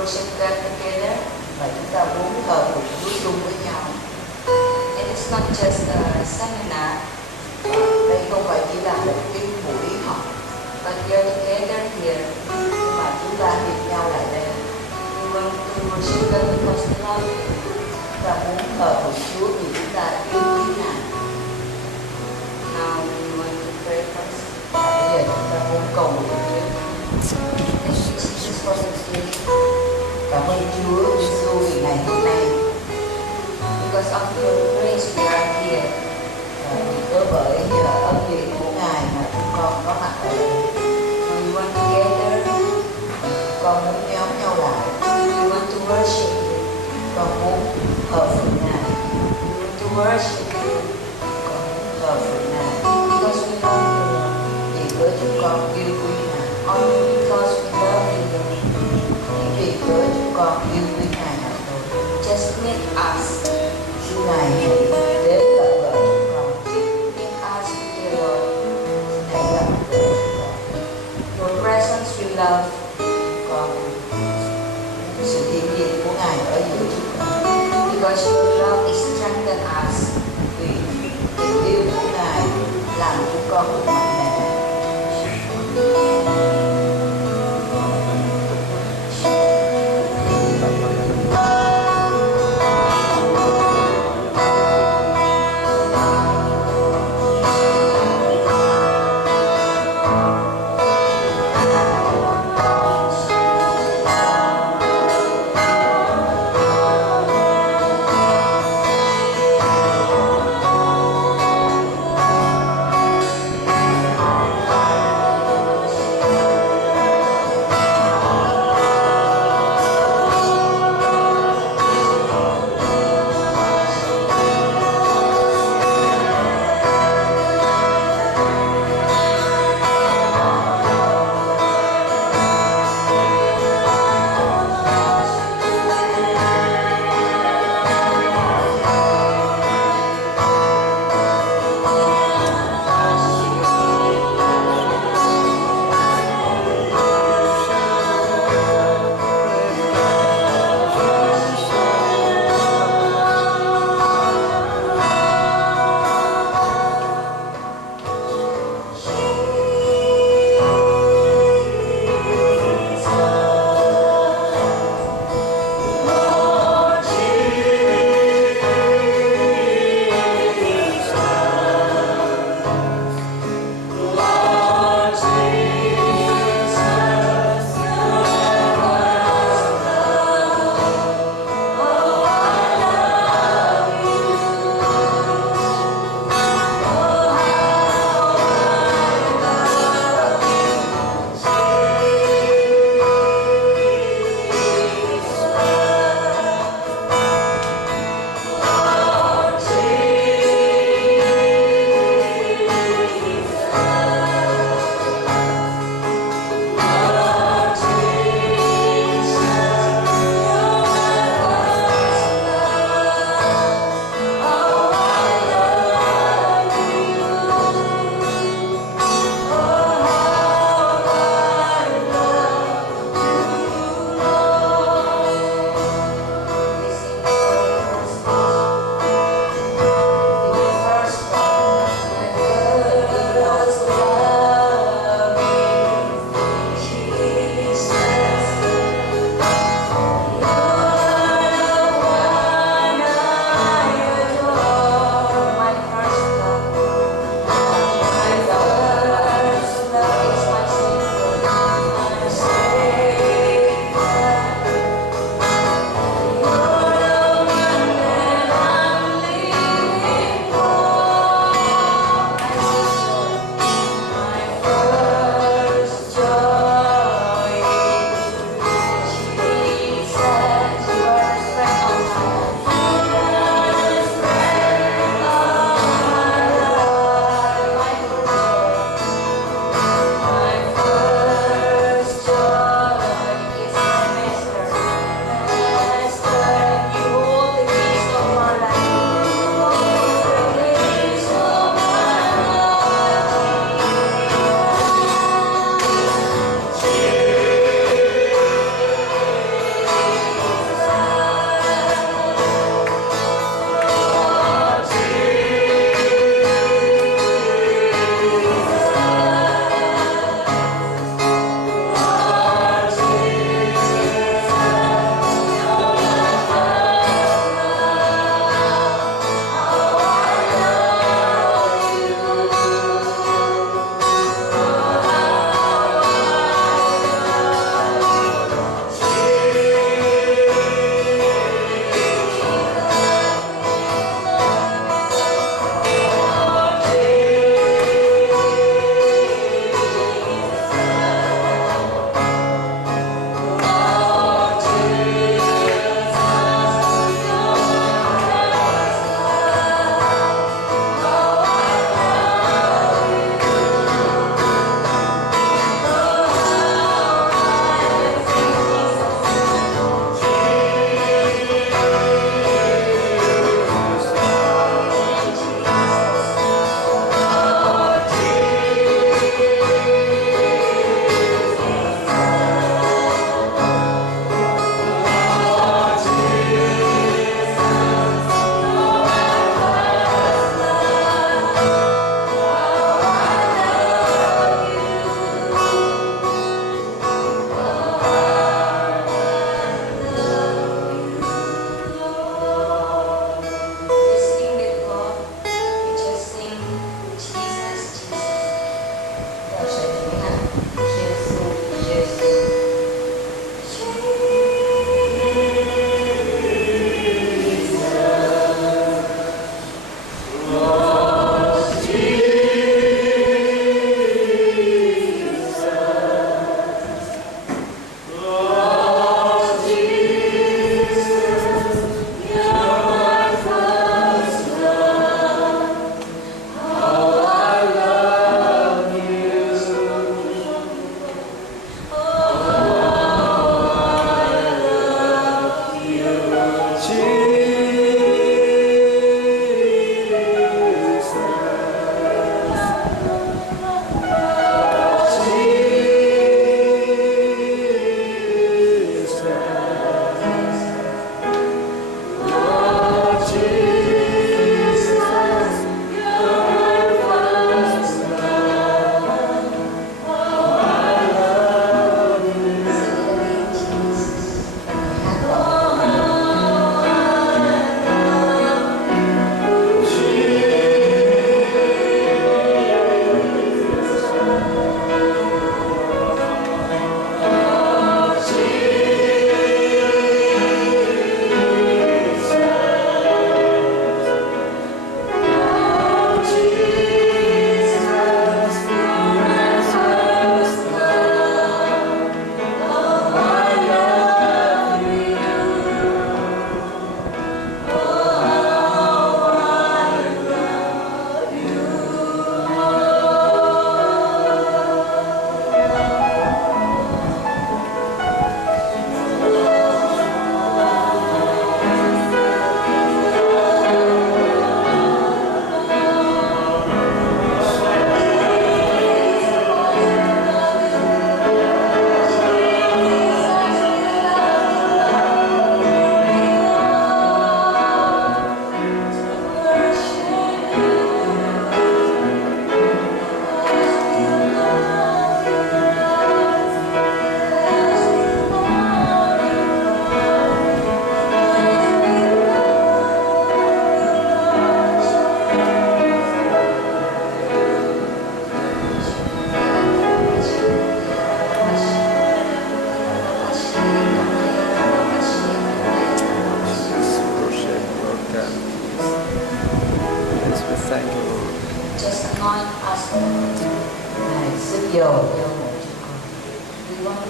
worship God together. Và chúng ta muốn thờ phụng Chúa chung với nhau. And it's not just a seminar, Đây không phải chỉ là một cái buổi học, but we are together here. nhưng mà chúng ta hiệp nhau lại đây. We want to worship God because we love Him. Chúng ta muốn thờ phụng Chúa vì chúng ta yêu quý Ngài. Now we want to pray first. Bây giờ chúng ta muốn cầu nguyện trước. Thank you, Jesus, for this day. Cảm ơn Chúa Giêsu vì ngày hôm nay. Because of your grace, we are here. Cớ bởi ân điển của Ngài mà chúng con có mặt ở đây. We want to gather. Con muốn nhóm nhau lại. We want to worship you. Con muốn thờ phượng Ngài. We want to worship you. Con muốn thờ phượng Ngài. Because we love you, Lord. Vì với chúng con yêu quý Ngài. Only because we love you, Lord. Chỉ vì với chúng con yêu quý Ngài mà thôi. Just meet us. Xin Ngài hãy đến gặp gỡ chúng con. Meet us here, Lord. Hãy gặp gỡ chúng con. Your presence we love. Con sự hiện diện của Ngài ở giữa chúng con. Because your love is strengthen us. Vì tình yêu của Ngài làm chúng con được mạnh mẽ.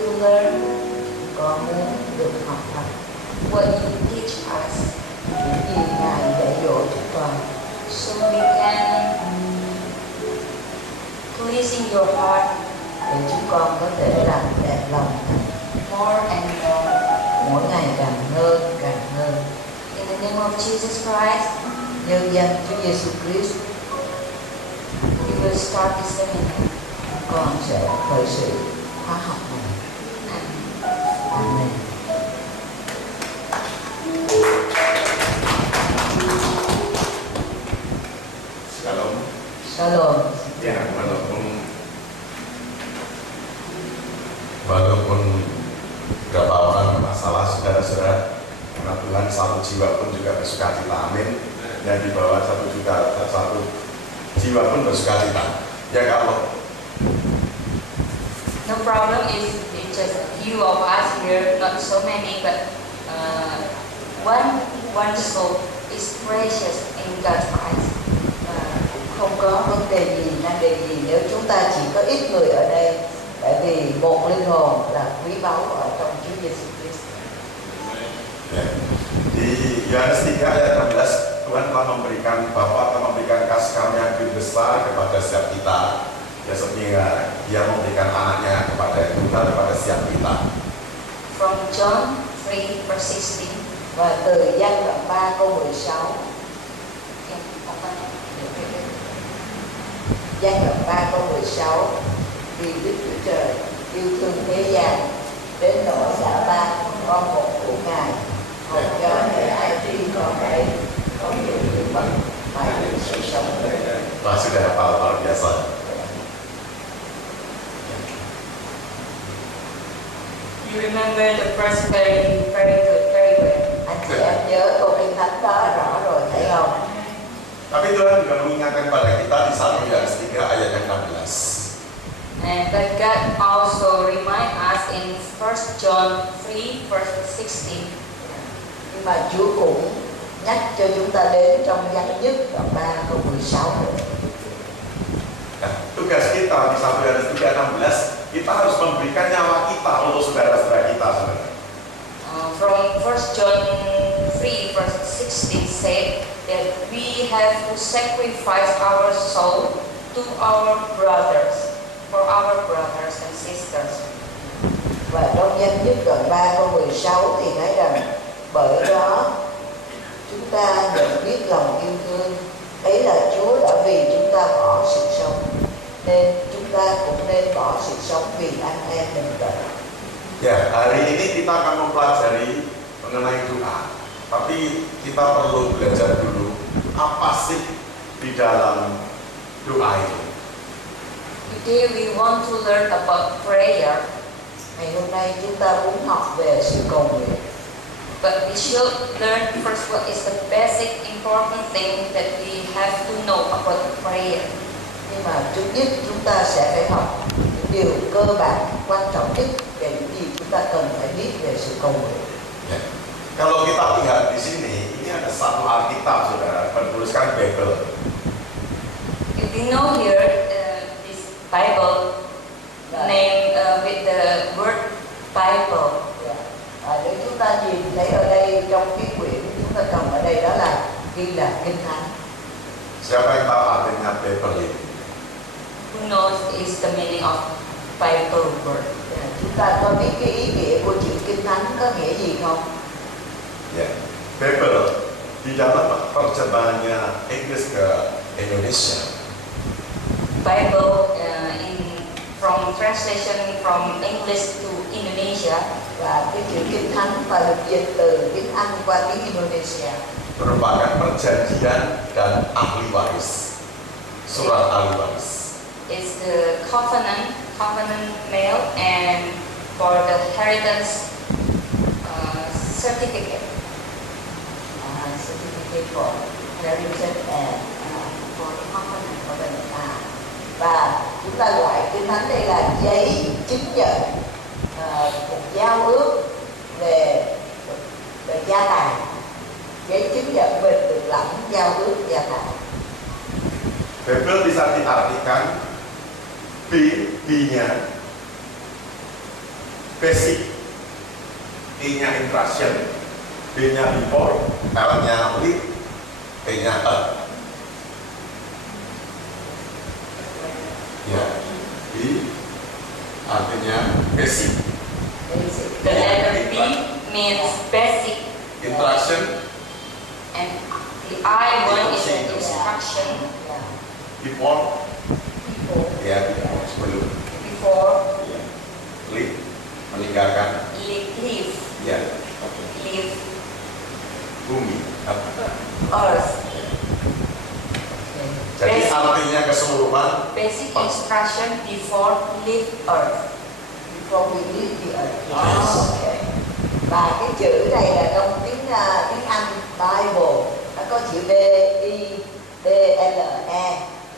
to learn con muốn được học tập what you teach us những gì Ngài dạy dỗ chúng con, so we can pleasing your heart để chúng con có thể làm đẹp lòng Ngài more and more. mỗi ngày càng hơn càng hơn. In the name of Jesus Christ, Nhân danh Chúa Giêsu Christ, we will start this seminar. con sẽ khởi sự khóa học này. Amen. Shalom. Shalom. Ya, walaupun beberapa orang bermasalah, saudara-saudara, karena Tuhan satu jiwa pun juga bersuka cita, amin. Yang di bawah satu jiwa pun bersuka cita. Ya kalau No problem if it's just a few of us here, not so many, but one soul is precious in God's eyes. Không có vấn đề gì, nan đề gì nếu chúng ta chỉ có ít người ở đây, tại vì một linh hồn là quý báu ở trong Chúa Giêsu Christ. ya, di Yohanes 3 ayat 16 Tuhan telah memberikan Bapa telah memberikan kasih karunia yang begitu besar kepada setiap kita, ya sehingga Dia memberikan anaknya kepada setiap kita. From John 3 verse 16. Và từ Giăng đoạn 3 câu 16, Giăng đoạn 3 câu 16, vì Đức Chúa Trời yêu thương thế gian đến nỗi đã ban con một của Ngài, hầu cho hễ ai tin con ấy không bị tử mất mà được sự sống. Wah, sudah hafal luar biasa. You remember the verse very good, very well. Anh chị em nhớ câu kinh thánh đó rõ rồi thấy không? Tapi Tuhan juga mengingatkan kepada kita di 1 Yohanes 3 ayat yang 16. But God also remind us in 1 John 3 verse 16. Nhưng mà Chúa cũng nhắc cho chúng ta đến trong Giăng nhất đoạn 3 câu 16 nữa. Nah, tugas kita di 1 Yohanes 3:16, kita harus memberikan nyawa kita untuk saudara-saudara kita, saudara. From 1 John 3 verse 16 said that we have to sacrifice our soul to our brothers, for our brothers and sisters. Và trong Giăng nhất đoạn 3 câu 16 thì nói rằng bởi đó chúng ta nhận biết lòng yêu thương ấy là Chúa đã vì chúng ta bỏ sự sống, nên chúng ta cũng nên bỏ sự sống vì anh em mình vậy. Ya, hari ini kita akan mempelajari mengenai doa. Tapi kita perlu belajar dulu apa sih di dalam doa itu. Today we want to learn about prayer, Ngày hôm nay chúng ta muốn học về sự cầu nguyện. but we should learn first what is the basic important thing that we have to know about prayer. Nhưng mà trước nhất chúng ta sẽ phải học những điều cơ bản quan trọng nhất về những gì chúng ta cần phải biết về sự cầu nguyện. Ya. Kalau kita lihat di sini, ini ada satu Alkitab, saudara, bertuliskan Bible. If we know here this Bible name with the word Bible. Nếu chúng ta nhìn thấy ở đây trong cái quyển chúng ta cầm ở đây đó là ghi là Kinh Thánh. Siapa yang tahu artinya Bible ini? Who knows is the meaning of Bible word? Chúng ta có biết cái ý nghĩa của chữ Kinh Thánh có nghĩa gì không? Ya, Bible di dalam terjemahannya Inggris ke Indonesia. Bible from translation from English to Indonesia, Và cái chữ Kinh Thánh mà được dịch từ tiếng Anh qua tiếng Indonesia merupakan perjanjian dan ahli waris. Surat ahli waris. is the covenant mail and for the inheritance certificate. Certificate for Inheritance and for the covenant. Và chúng ta gọi Kinh Thánh đây là giấy chứng nhận một giao ước về gia tài, giấy chứng nhận mình được lãnh giao ước gia tài. Bible bisa diartikan B-nya basic, I-nya interaction, B-nya before, L-nya with, T-nya at. Ya, B artinya basic. The letter B means basic, Interaction, and the I one is an instruction. before, ya sebelum, Before ya. Leave, meninggalkan, leave, ya, leave bumi. Earth. Jadi Basic. artinya keseluruhan. Basic instruction before leave Earth. Before we leave the earth. Yes. Okay. Và cái chữ này là trong tiếng Anh Bible, nó có chữ B I D L E,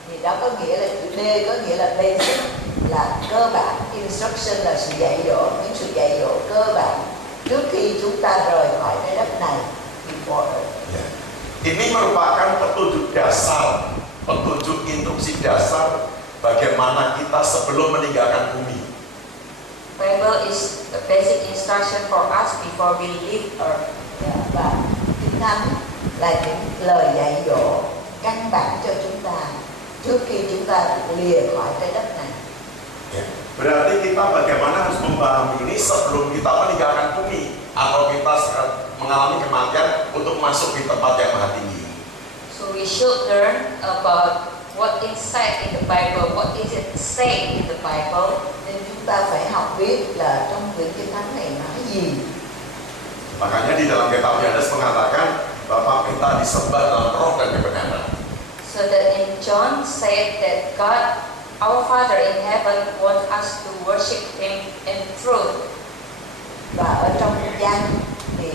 thì đó có nghĩa là chữ D có nghĩa là basic, là cơ bản, instruction là sự dạy dỗ, những sự dạy dỗ cơ bản trước khi chúng ta rời khỏi trái đất này. Before earth. Ya. Ini merupakan petunjuk dasar, petunjuk instruksi dasar bagaimana kita sebelum meninggalkan bumi. Bible is the basic instruction for us before we leave Earth. Và Kinh Thánh là những lời dạy dỗ căn bản cho chúng ta trước khi chúng ta lìa khỏi trái đất này. Ya. Berarti kita bagaimana harus memahami ini sebelum kita meninggalkan bumi atau kita mengalami kematian untuk masuk di tempat yang maha tinggi. So we should learn about what is said in the Bible, what is it say in the Bible. Nên chúng ta phải học biết là trong quyển Kinh Thánh này nói gì. Makanya di dalam kitab Yohanes mengatakan Bapa kita disembah dalam roh dan kebenaran. So that in John said that God, our Father in heaven, wants us to worship Him in truth. Và ở trong Giăng thì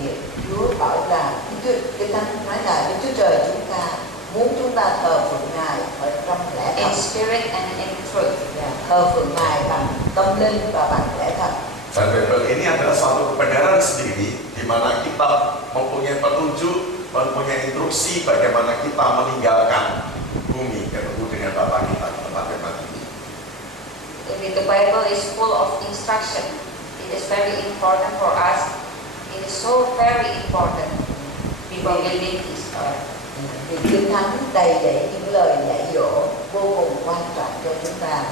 Chúa bảo là Kinh Thánh nói là Đức Chúa Trời chúng ta muốn chúng ta thờ phượng Ngài ở trong lẽ thật. In spirit and in truth. Thờ phượng Ngài bằng tâm linh và bằng lẽ thật. Dan Bible ini adalah satu kebenaran sendiri di mana kita mempunyai petunjuk, mempunyai instruksi bagaimana kita meninggalkan bumi ketemu dengan Bapa kita di tempat yang maha tinggi. The Bible is full of instruction. It is very important for us. It is so very important before we leave this earth. Thì Kinh Thánh đầy dẫy những lời dạy dỗ vô cùng quan trọng cho chúng ta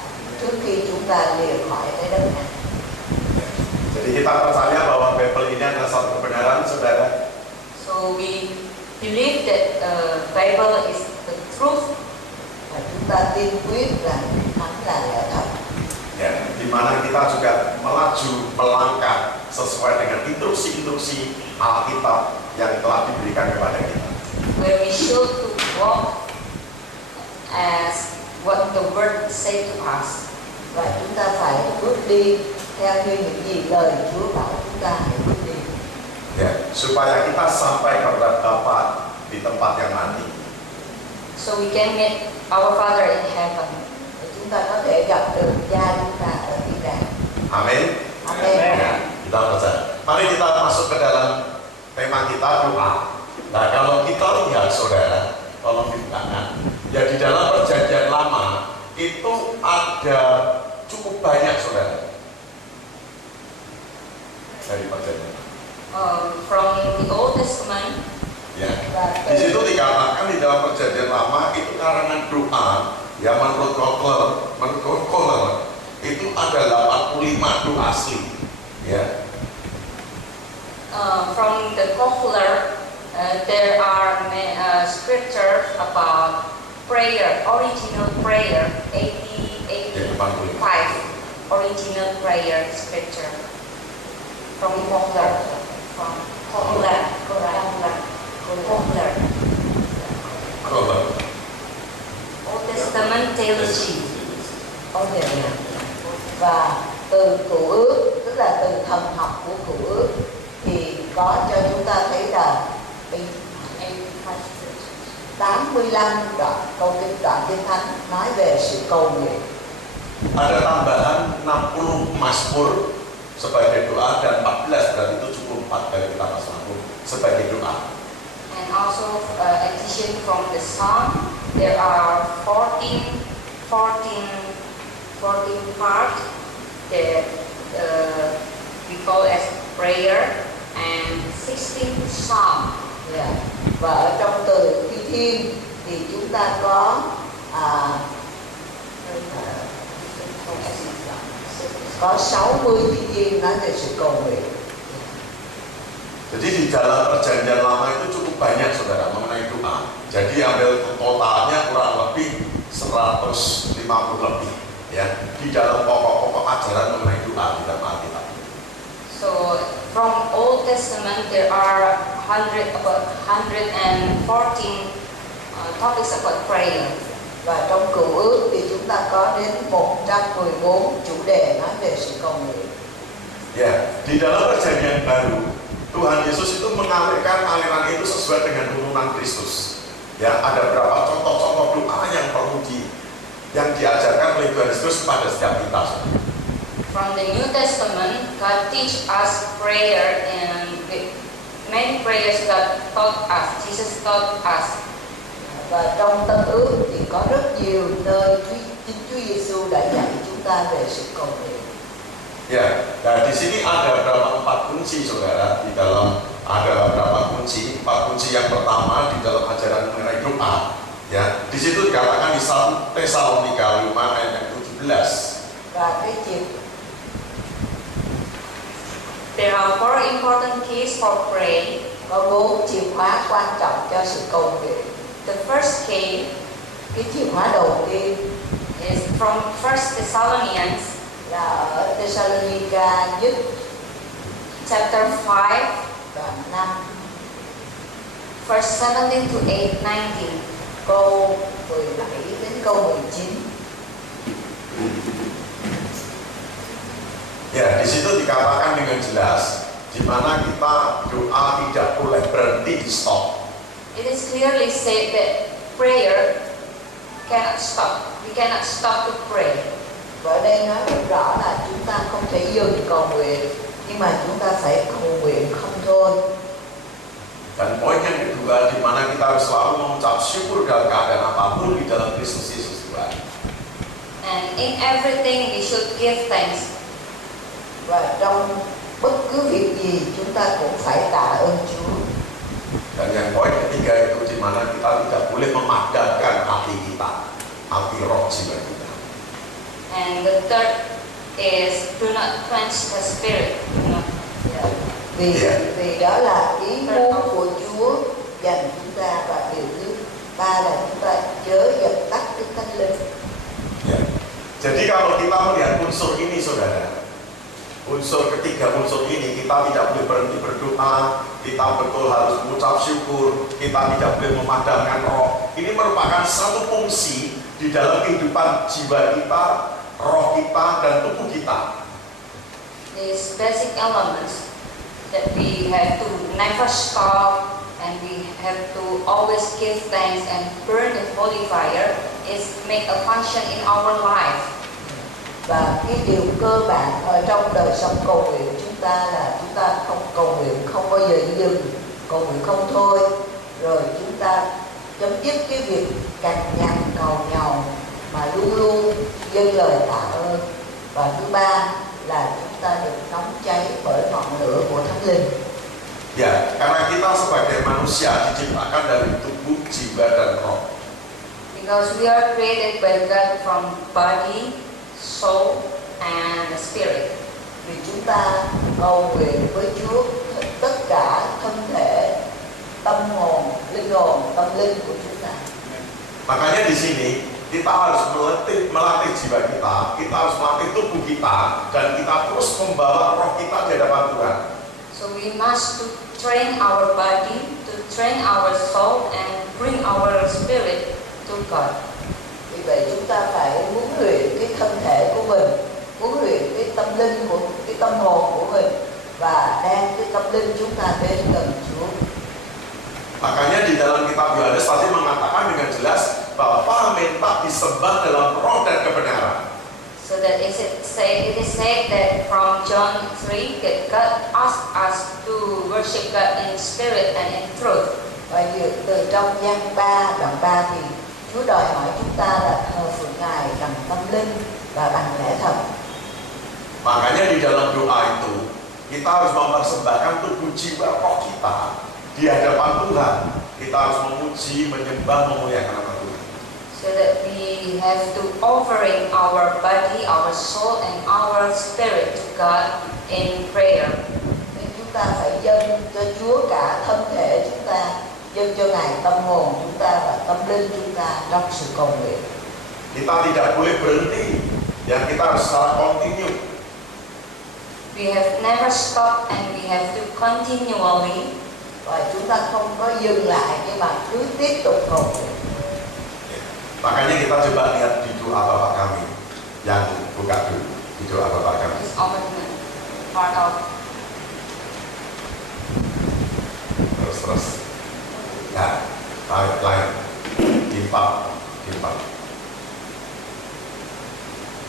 trước khi chúng ta lìa khỏi trái đất này. Jadi kita percaya bahwa Bible ini adalah satu kebenaran, saudara. So we believe that Bible is the truth. Và chúng ta tin quyết rằng Kinh Thánh là lẽ thật. Ya, di mana kita juga melaju melangkah sesuai dengan instruksi-instruksi Alkitab yang telah diberikan kepada kita. Where we should to walk as what the word say to us. Và chúng ta phải bước đi theo như những gì lời Chúa bảo chúng ta hãy bước đi. Ya, supaya kita sampai kepada Bapa di tempat yang nanti. So we can meet our Father in heaven. Để chúng ta có thể gặp được Cha chúng ta ở thiên đàng. Amin. Amen. Ya, kita percaya. Mari kita masuk ke dalam tema kita doa. Nah, kalau kita lihat saudara, tolong dibukakan. Ya di dalam perjanjian lama itu ada cukup banyak saudara dari perjanjian. From the Old Testament, Ya, di situ dikatakan di dalam perjanjian lama itu karangan doa ya menurut Kohler itu ada 85 doa asli. Ya. from the Kohler, there are scriptures about prayer, original prayer, 85 original prayer scripture from Kohler, Old Testament theology. Và từ Cựu Ước, tức là từ thần học của Cựu Ước, thì có cho chúng ta thấy là 85 đoạn Kinh Thánh nói về sự cầu nguyện. Ada tambahan 60 Mazmur sebagai doa dan 14 dan itu 74 dari kitab Mazmur sebagai doa. And also addition from the Psalm, there are 14 parts that we prayer and 16 psalm. Yeah. Và ở trong từ Thi Thiên thì chúng ta có 60 Thi Thiên nói về sự cầu nguyện. Jadi di dalam perjanjian lama itu cukup banyak saudara mengenai doa. Jadi ambil totalnya kurang lebih 150 lebih ya di dalam pokok-pokok ajaran mengenai doa di dalam Alkitab. So from Old Testament there are about 114 topics about prayer. Và trong Cựu Ước thì chúng ta có đến 114 chủ đề nói về sự cầu nguyện. Ya, di dalam perjanjian baru Tuhan Yesus itu mengalirkan aliran itu sesuai dengan turunan Kristus. Ya, ada berapa contoh-contoh doa yang perlu yang diajarkan oleh Tuhan Yesus kepada setiap kita. From the New Testament, God teach us prayer, and many prayers God taught us, Jesus taught us. Và trong Tân Ước thì có rất nhiều nơi chính Chúa Giêsu đã dạy chúng ta về sự cầu nguyện. Ya, nah di sini ada berapa 4 kunci saudara di dalam ada berapa kunci? 4 kunci yang pertama di dalam ajaran mengenai doa. Ya, di situ dikatakan di 1 Tesalonika 5 ayat yang 17. Và cái chìa There are 4 important keys for praying. có 4 chìa khóa quan trọng cho sự cầu nguyện. The first key Cái chìa khóa đầu tiên is from 1 Thessalonians là ở Thessalonica nhất chapter 5, đoạn 5 verse 17 to 19. câu 17 đến câu 19. Ya, di situ dikatakan dengan jelas di mana kita doa tidak boleh berhenti di stop. It is clearly said that prayer cannot stop. We cannot stop to pray. Và ở đây nói rất rõ là chúng ta không thể dừng cầu nguyện, nhưng mà chúng ta phải cầu nguyện không thôi. Dan poin yang kedua di mana kita harus selalu mengucap syukur dalam keadaan apapun di dalam Kristus Yesus Tuhan. And in everything we should give thanks. Và trong bất cứ việc gì chúng ta cũng phải tạ ơn Chúa. Dan yang poin ketiga itu di mana kita tidak boleh memadamkan hati kita, hati roh jiwa kita. And the third is do not quench the spirit. Vì đó là ý muốn của Chúa dành chúng ta, và điều thứ ba là chúng ta chớ dập tắt cái Thánh Linh. Ya. Jadi kalau kita melihat unsur ini saudara, unsur ketiga unsur ini kita tidak boleh berhenti berdoa, kita betul harus mengucap syukur, kita tidak boleh memadamkan roh. Ini merupakan satu fungsi di dalam kehidupan jiwa kita, roh kita, dan tubuh kita. These basic elements that we have to never stop, and we have to always give thanks and burn the holy fire is make a function in our life. Và cái điều cơ bản ở trong đời sống cầu nguyện chúng ta là chúng ta không cầu nguyện không bao giờ dừng, cầu nguyện không thôi, rồi chúng ta chấm dứt cái việc cằn nhằn cầu nhàu, mà luôn luôn dâng lời tạ ơn. Và thứ ba là chúng ta được nóng cháy bởi ngọn lửa của Thánh Linh. Ya, karena kita sebagai manusia diciptakan dari tubuh, jiwa, dan roh. Because we are created by God from body, soul, and the spirit. Vì chúng ta cầu nguyện với Chúa tất cả thân thể, tâm hồn, linh hồn, tâm linh của chúng ta. Makanya di sini kita harus melatih jiwa kita harus melatih tubuh kita, dan kita terus membawa roh kita di hadapan Tuhan. So we must to train our body, to train our soul, and bring our spirit to God. Vì vậy chúng ta phải huấn luyện cái thân thể của mình, huấn luyện cái tâm linh của cái tâm hồn của mình, và đem cái tâm linh chúng ta đến gần Chúa. Makanya di dalam kitab Yohanes pasti mengatakan dengan jelas bahwa minta disembah dalam roh dan kebenaran. So that it is said that from John 3 that God asked us to worship God in spirit and in truth. Và từ trong Giăng 3 đoạn 3 thì Chúa đòi hỏi chúng ta là thờ phượng Ngài bằng tâm linh và bằng lẽ thật. Makanya di dalam doa itu kita harus mempersembahkan tubuh jiwa roh kita di hadapan Tuhan. Kita harus memuji, menyembah, memuliakan nama Tuhan. So that we have to offering our body, our soul, and our spirit to God in prayer. Nên chúng ta phải dâng cho Chúa cả thân thể chúng ta, dâng cho Ngài tâm hồn chúng ta và tâm linh chúng ta trong sự cầu nguyện. Kita tidak boleh berhenti, ya kita harus secara kontinu. We have never stopped and we have to continually. Và chúng ta không có dừng lại nhưng mà cứ tiếp tục cầu nguyện. Makanya kita coba lihat di doa Bapa kami yang buka dulu di doa Bapa kami. This opening part of Terus. Ya, lain. Timpal.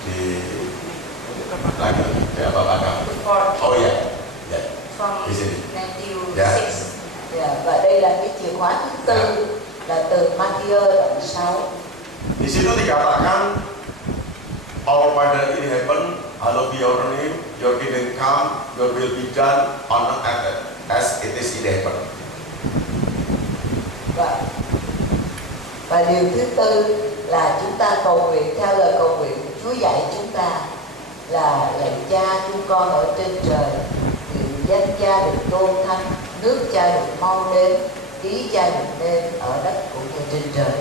Di lagi di Bapa kami. Oh ya, ya. from Di sini. Matthew Yeah. 6. Và đây là cái chìa khóa thứ tư là từ Matthew đoạn 6. Di situ dikatakan, Our Father in heaven, hallowed be your name, your kingdom come, your will be done on earth as it is in heaven. Và điều thứ tư là chúng ta cầu nguyện theo lời cầu nguyện của Chúa dạy chúng ta là lạy Cha chúng con ở trên trời, nguyện danh Cha được tôn thánh, nước Cha được mau đến, ý Cha được nên ở đất cũng như trên trời.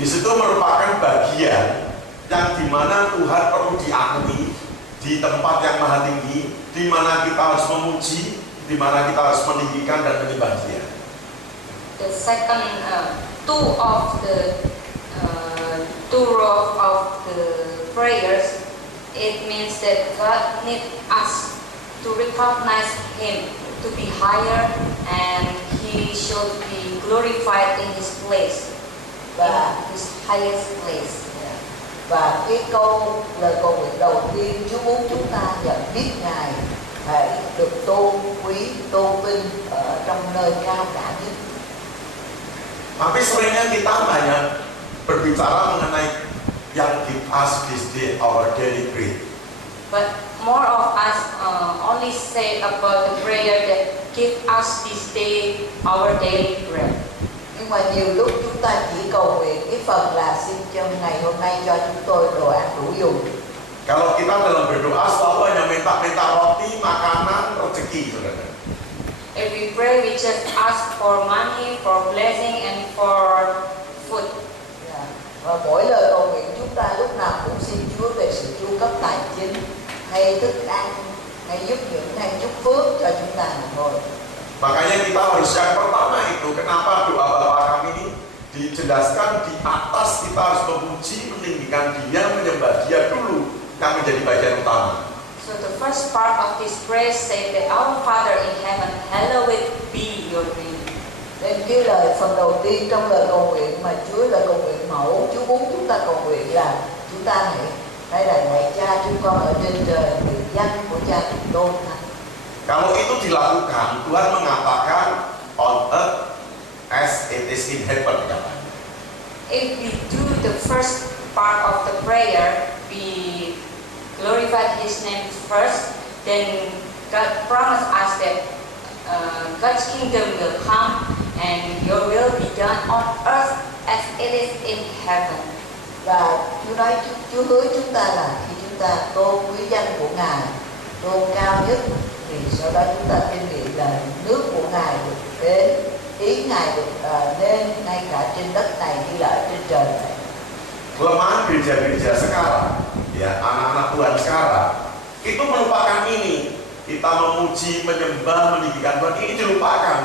Di situ merupakan bagian yang dimana Tuhan perlu diakui di tempat yang maha tinggi, di mana kita harus memuji, di mana kita harus meninggikan dan menyembah Dia. The second two of the prayers, it means that God needs us to recognize Him to be higher, and He should be glorified in His place, Và in His highest place. Và cái câu lời cầu nguyện đầu tiên Chúa muốn chúng ta nhận biết Ngài phải được tôn quý, tôn vinh ở trong nơi cao cả nhất. Tapi seringnya kita banyak berbicara mengenai yang give us this day our daily bread. But more of us only say about the prayer that give us this day our daily bread. Nhưng mà nhiều lúc chúng ta chỉ cầu nguyện cái phần là xin cho ngày hôm nay cho chúng tôi đồ ăn đủ dùng. Kalau kita dalam berdoa selalu hanya minta roti, makanan, rezeki, saudara. If we pray, we just ask for money, for blessing, and for food. Và mỗi lời cầu nguyện chúng ta lúc nào cũng xin Chúa về sự chu cấp tài chính hay thức ăn hay giúp những hay chúc phước cho chúng ta mà thôi. Makanya kita harus yang pertama itu kenapa doa Bapa kami ini dijelaskan di atas, kita harus memuji, meninggikan Dia, menyembah Dia dulu yang menjadi bagian utama. So the first part of this prayer says that our Father in heaven, hallowed be your name. Nên cái lời phần đầu tiên trong lời cầu nguyện mà Chúa là cầu nguyện mẫu, Chúa muốn chúng ta cầu nguyện là chúng ta hãy là lạy Cha chúng con ở trên trời, nguyện danh của Cha được tôn thánh. Kalau itu dilakukan, Tuhan mengatakan on earth as it is in heaven. If we do the first part of the prayer, we glorify His name first, then God promised us that God's kingdom will come and your will be done on earth as it is in heaven. Và Chúa nói, Chúa hứa chúng ta là khi chúng ta tôn quý danh của Ngài, tôn cao nhất, thì sau đó chúng ta kinh nghiệm là nước của Ngài được đến, ý Ngài được nên ngay cả trên đất này như là ở trên trời này. Kelemahan gereja-gereja sekarang, ya anak-anak Tuhan sekarang, itu melupakan ini. Kita memuji, menyembah, meninggikan Tuhan, ini dilupakan.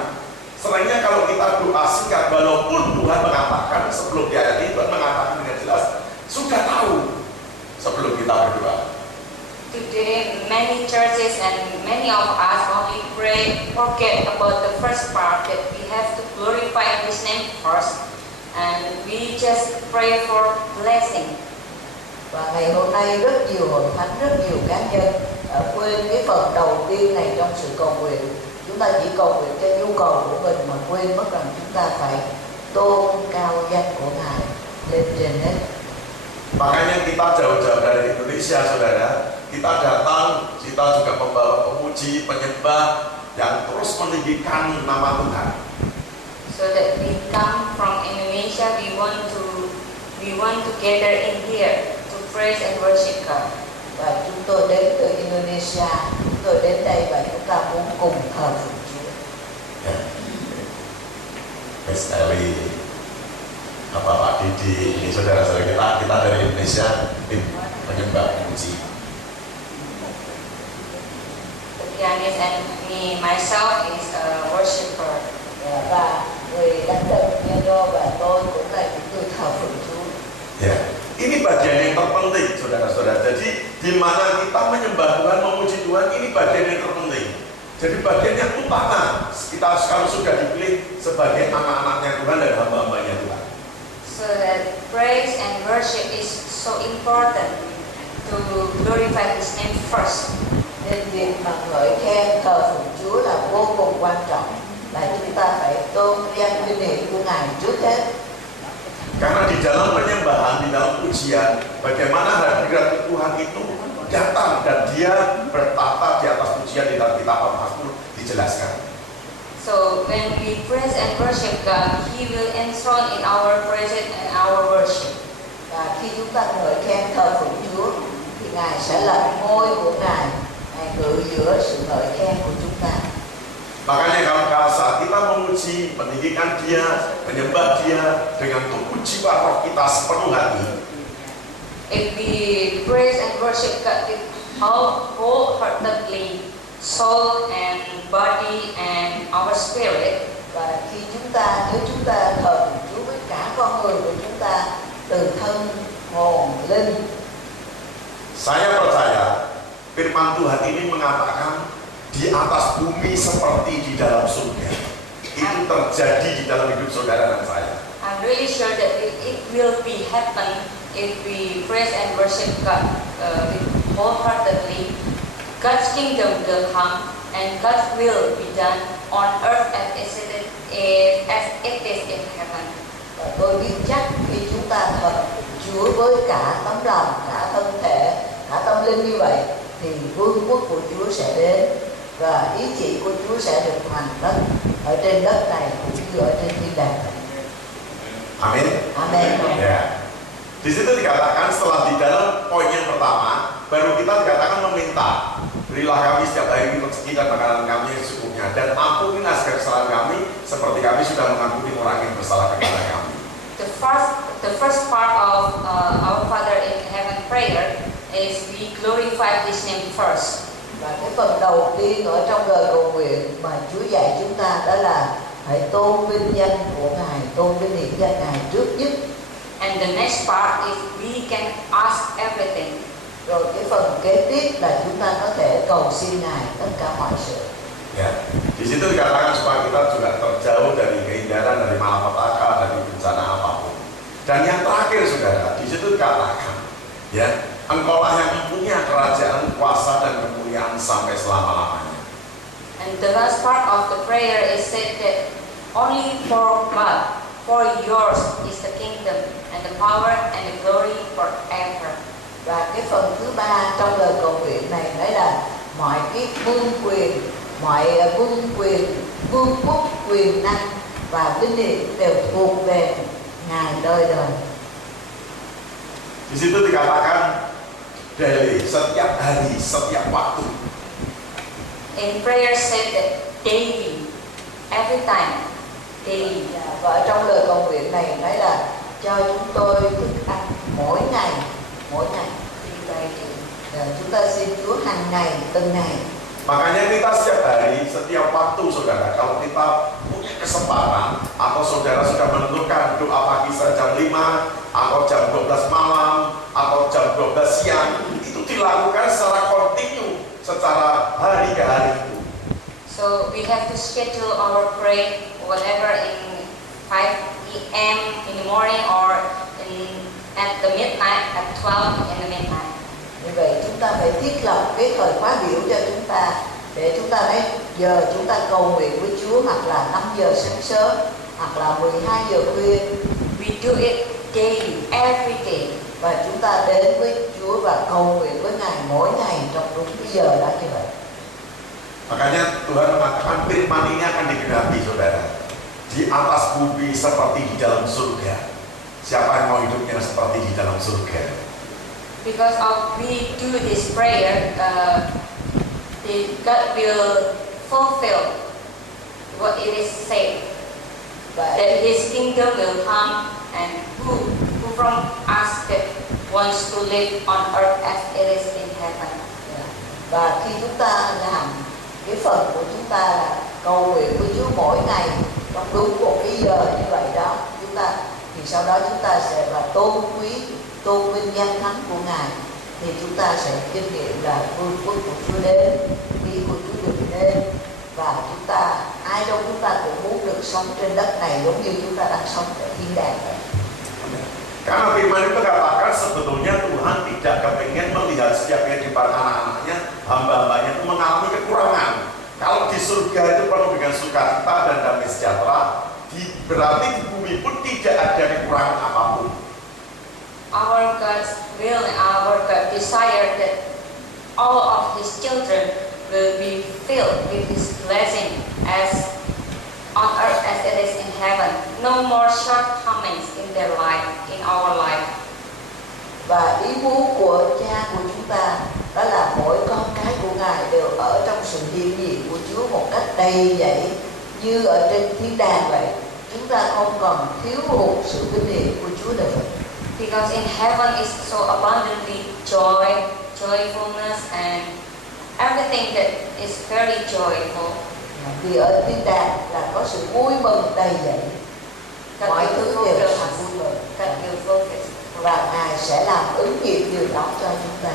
Seringnya kalau kita doa singkat, walaupun Tuhan mengatakan sebelum di ayat ini, Tuhan mengatakan dengan jelas, sudah tahu sebelum kita berdoa. Today, many churches and many of us only pray, forget about the first part that we have to glorify His name first, and we just pray for blessing. Và ngày hôm nay rất nhiều hội thánh, rất nhiều cá nhân quên cái phần đầu tiên này trong sự cầu nguyện. Chúng ta chỉ cầu nguyện cho nhu cầu của mình mà quên mất rằng chúng ta phải tôn cao danh của Ngài lên trên hết. Makanya kita jauh-jauh dari Indonesia, saudara. Kita datang, kita juga membawa pemuji pemuji, penyembah yang terus meninggikan nama Tuhan. So that we come from Indonesia, we want to gather in here to praise and worship God. Và chúng tôi đến từ Indonesia, chúng tôi đến đây và chúng ta muốn cùng thờ phượng Chúa. Mas Eli, apa Pak Didi, ini saudara-saudara kita dari Indonesia, penyembah pemuji. Yanis and me, myself is a worshipper. Và người lãnh đạo Piano và tôi cũng là những người thờ phượng Chúa. Ya, ini bagian yang terpenting, saudara-saudara. Jadi, di mana kita menyembah Tuhan, memuji Tuhan, ini bagian yang terpenting. Jadi, bagian yang utama kita kalau sudah dipilih sebagai anak-anaknya Tuhan dan hamba-hambanya Tuhan. So that praise and worship is so important to glorify His name first. Nên việc mà ngợi khen thờ phượng Chúa là vô cùng quan trọng, là chúng ta phải tôn vinh vinh hiển của Ngài trước hết. Karena di dalam penyembahan, di dalam pujian, bagaimana hadirat Tuhan itu datang dan Dia bertata di atas pujian di dalam kitab Mazmur dijelaskan. So when we praise and worship God, He will enthrone in our praise and our worship. Và khi chúng ta ngợi khen thờ phượng Chúa, thì Ngài sẽ lập ngôi của Ngài ngự giữa sự ngợi khen của chúng ta. Makanya kalau saat kita memuji, meninggikan Dia, menyembah Dia dengan tubuh jiwa roh kita sepenuh hati. If we praise and worship God with wholeheartedly, soul and body and our spirit, và khi nếu chúng ta thờ phượng Chúa với cả con người của chúng ta, từ thân, hồn, linh. Saya percaya firman Tuhan ini mengatakan di atas bumi seperti di dalam surga. Itu terjadi di dalam hidup saudara dan saya. I'm really sure that it will be happen if we praise and worship God with wholeheartedly. God's kingdom will come and God's will be done on earth as it is in heaven. Và tôi biết chắc khi chúng ta thờ Chúa với cả tấm lòng, cả thân thể, cả tâm linh như vậy, thì vương quốc của Chúa sẽ đến và ý chỉ của Chúa sẽ được hoàn tất ở trên đất này cũng như ở trên thiên đàng. Amin. Amen. Ya. Di situ dikatakan setelah di dalam poin yang pertama, baru kita dikatakan meminta, berilah kami setiap hari rezeki dan makanan kami yang secukupnya, dan ampunilah segala kesalahan kami seperti kami sudah mengampuni orang yang bersalah kepada kami. The first part of our Father in Heaven prayer is we glorify His name first. Và cái phần đầu tiên ở trong lời cầu nguyện mà Chúa dạy chúng ta đó là hãy tôn vinh danh của Ngài, tôn vinh hiển danh Ngài trước nhất. And the next part is we can ask everything. Rồi cái phần kế tiếp là chúng ta có thể cầu xin Ngài tất cả mọi sự. Ya, di situ dikatakan supaya kita juga terjauh dari keindahan, dari malapetaka, dari bencana apapun. Dan yang terakhir saudara, di situ dikatakan, ya, Engkaulah yang mempunyai kerajaan, kuasa dan kemuliaan sampai selama-lamanya. And the last part of the prayer is said that only for God, for yours is the kingdom and the power and the glory forever. Và cái phần thứ ba trong lời cầu nguyện này nói là mọi cái vương quyền, vương quốc, quyền năng và vinh hiển đều thuộc về Ngài đời đời. Di situ dikatakan daily, setiap hari, setiap waktu. In prayer said that daily, every time, daily. Và ở trong lời cầu nguyện này nói là cho chúng tôi thức ăn mỗi ngày. Chúng ta xin Chúa hàng ngày, từng ngày. Makanya kita setiap hari, setiap waktu saudara, kalau kita punya kesempatan atau saudara sudah menentukan doa pagi jam 5 atau jam 12 malam atau jam 12 siang, itu dilakukan secara kontinu, secara hari ke hari itu. So we have to schedule our prayer whatever in 5 p.m. in the morning or at the midnight, at 12 in the midnight. Như vậy chúng ta phải thiết lập cái thời khóa biểu cho chúng ta để chúng ta nói giờ chúng ta cầu nguyện với Chúa, hoặc là 5 giờ sáng sớm, hoặc là 12 giờ khuya. We do it daily, every day. Và chúng ta đến với Chúa và cầu nguyện với Ngài mỗi ngày trong đúng cái giờ đó như vậy. Makanya Tuhan mengatakan firman ini akan digenapi, saudara. Di atas bumi seperti di dalam surga. Siapa yang mau hidupnya seperti di dalam surga? Because we do this prayer, God will fulfill what it is said. Và That His kingdom will come, and who from us that wants to live on earth as it is in heaven. và khi chúng ta làm cái phần của chúng ta là cầu nguyện với Chúa mỗi ngày trong đúng một cái giờ như vậy đó, chúng ta thì sau đó chúng ta sẽ là tôn quý, tôn vinh danh thánh của Ngài, thì chúng ta sẽ kinh nghiệm là vương quốc của Chúa đến, ý của Chúa được đến, và chúng ta ai trong chúng ta cũng muốn được sống trên đất này giống như chúng ta đang sống tại thiên đàng vậy. Karena firman itu katakan sebetulnya Tuhan tidak kepingin melihat setiap kehidupan anak-anaknya, hamba-hambanya itu mengalami kekurangan. Kalau di surga itu penuh dengan sukacita dan damai sejahtera, berarti di bumi pun tidak ada kekurangan apapun. Our God's will and our God desire that all of His children will be filled with His blessing as on earth as it is in heaven. No more shortcomings in their life, in our life. Và ý muốn của Cha của chúng ta đó là mỗi con cái của Ngài đều ở trong sự hiện diện của Chúa một cách đầy dẫy như ở trên thiên đàng vậy. Chúng ta không còn thiếu hụt sự vinh hiển của Chúa nữa. Because in heaven is so abundantly joy, joyfulness, and everything that is very joyful. Vì ở thiên đàng là có sự vui mừng đầy dẫy, God mọi will thứ đều fulfill là us. vui mừng, God will fulfill. và Ngài sẽ làm ứng nghiệm điều đó cho chúng ta.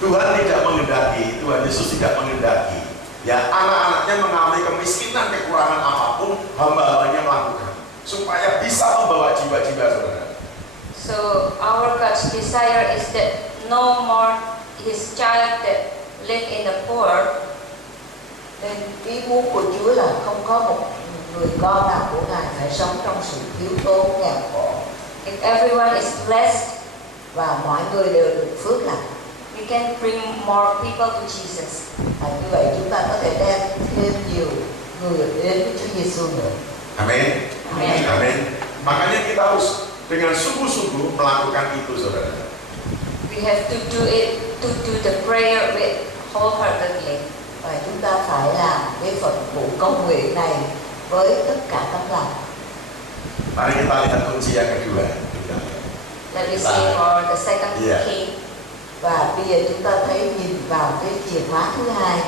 Tuhan tidak menghendaki, Tuhan Yesus tidak menghendaki ya anak-anaknya mengalami kemiskinan, kekurangan apapun, hamba-hambanya melakukan supaya bisa membawa jiwa-jiwa, saudara. So our God's desire is that no more His child that live in the poor. Nên ý muốn của Chúa là không có một người con nào của Ngài phải sống trong sự thiếu thốn nghèo khổ. If everyone is blessed, Và mọi người đều được phước lành. we can bring more people to Jesus. Như vậy chúng ta có thể đem thêm nhiều người đến với Chúa Giêsu nữa. Amin. Amin. Amin. Makanya kita harus dengan sungguh-sungguh melakukan itu, saudara. We have to do the prayer with wholeheartedly. Và chúng ta phải làm cái phận vụ công nguyện này với tất cả tấm lòng. Mari kita lihat kunci yang kedua. Let me see for the second Yeah. key. Và bây giờ chúng ta thấy nhìn vào cái chìa khóa thứ hai.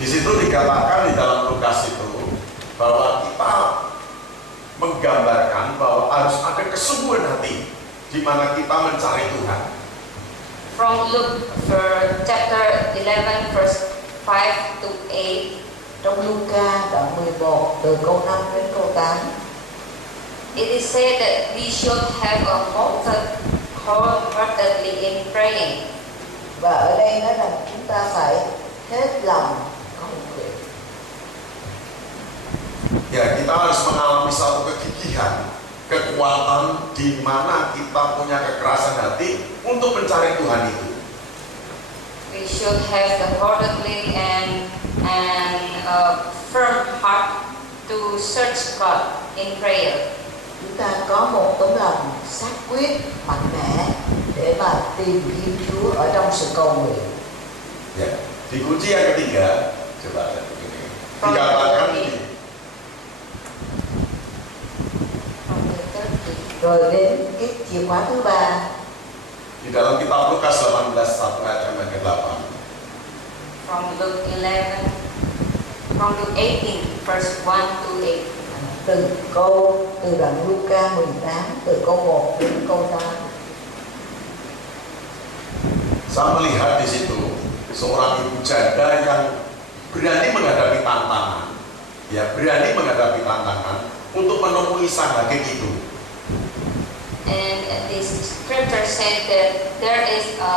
Di situ dikatakan di dalam Lukas itu bahwa kita menggambarkan bahwa harus ada kesungguhan hati di mana kita mencari Tuhan. From Luke chapter 11 verse 5 to 8. Trong Luca đoạn 11 từ câu 5 đến câu 8, It is said that we should have a wholeheartedly in praying. và ở đây nói rằng chúng ta phải hết lòng cầu nguyện. Ya, kita harus mengalami satu kegigihan, kekuatan di mana kita punya kekerasan hati untuk mencari Tuhan itu. We should have the wholeheartedly and firm heart to search God in prayer. Chúng ta có một tấm lòng xác quyết mạnh mẽ để mà tìm kiếm Chúa ở trong sự cầu nguyện. Ya, di kunci yang ketiga, coba lihat begini. Dikatakan di From the third key. Rồi đến cái chìa khóa thứ ba, di dalam kitab Lukas 18 ayat yang ke-8. From Luke 11, from Luke 18 verse 1 to 8. từ đoạn Luca 18 từ câu 1 đến câu 8. Saya melihat di situ seorang ibu janda yang berani menghadapi tantangan, ya berani menghadapi tantangan untuk menemui sang hakim itu. And this scripture said that there is a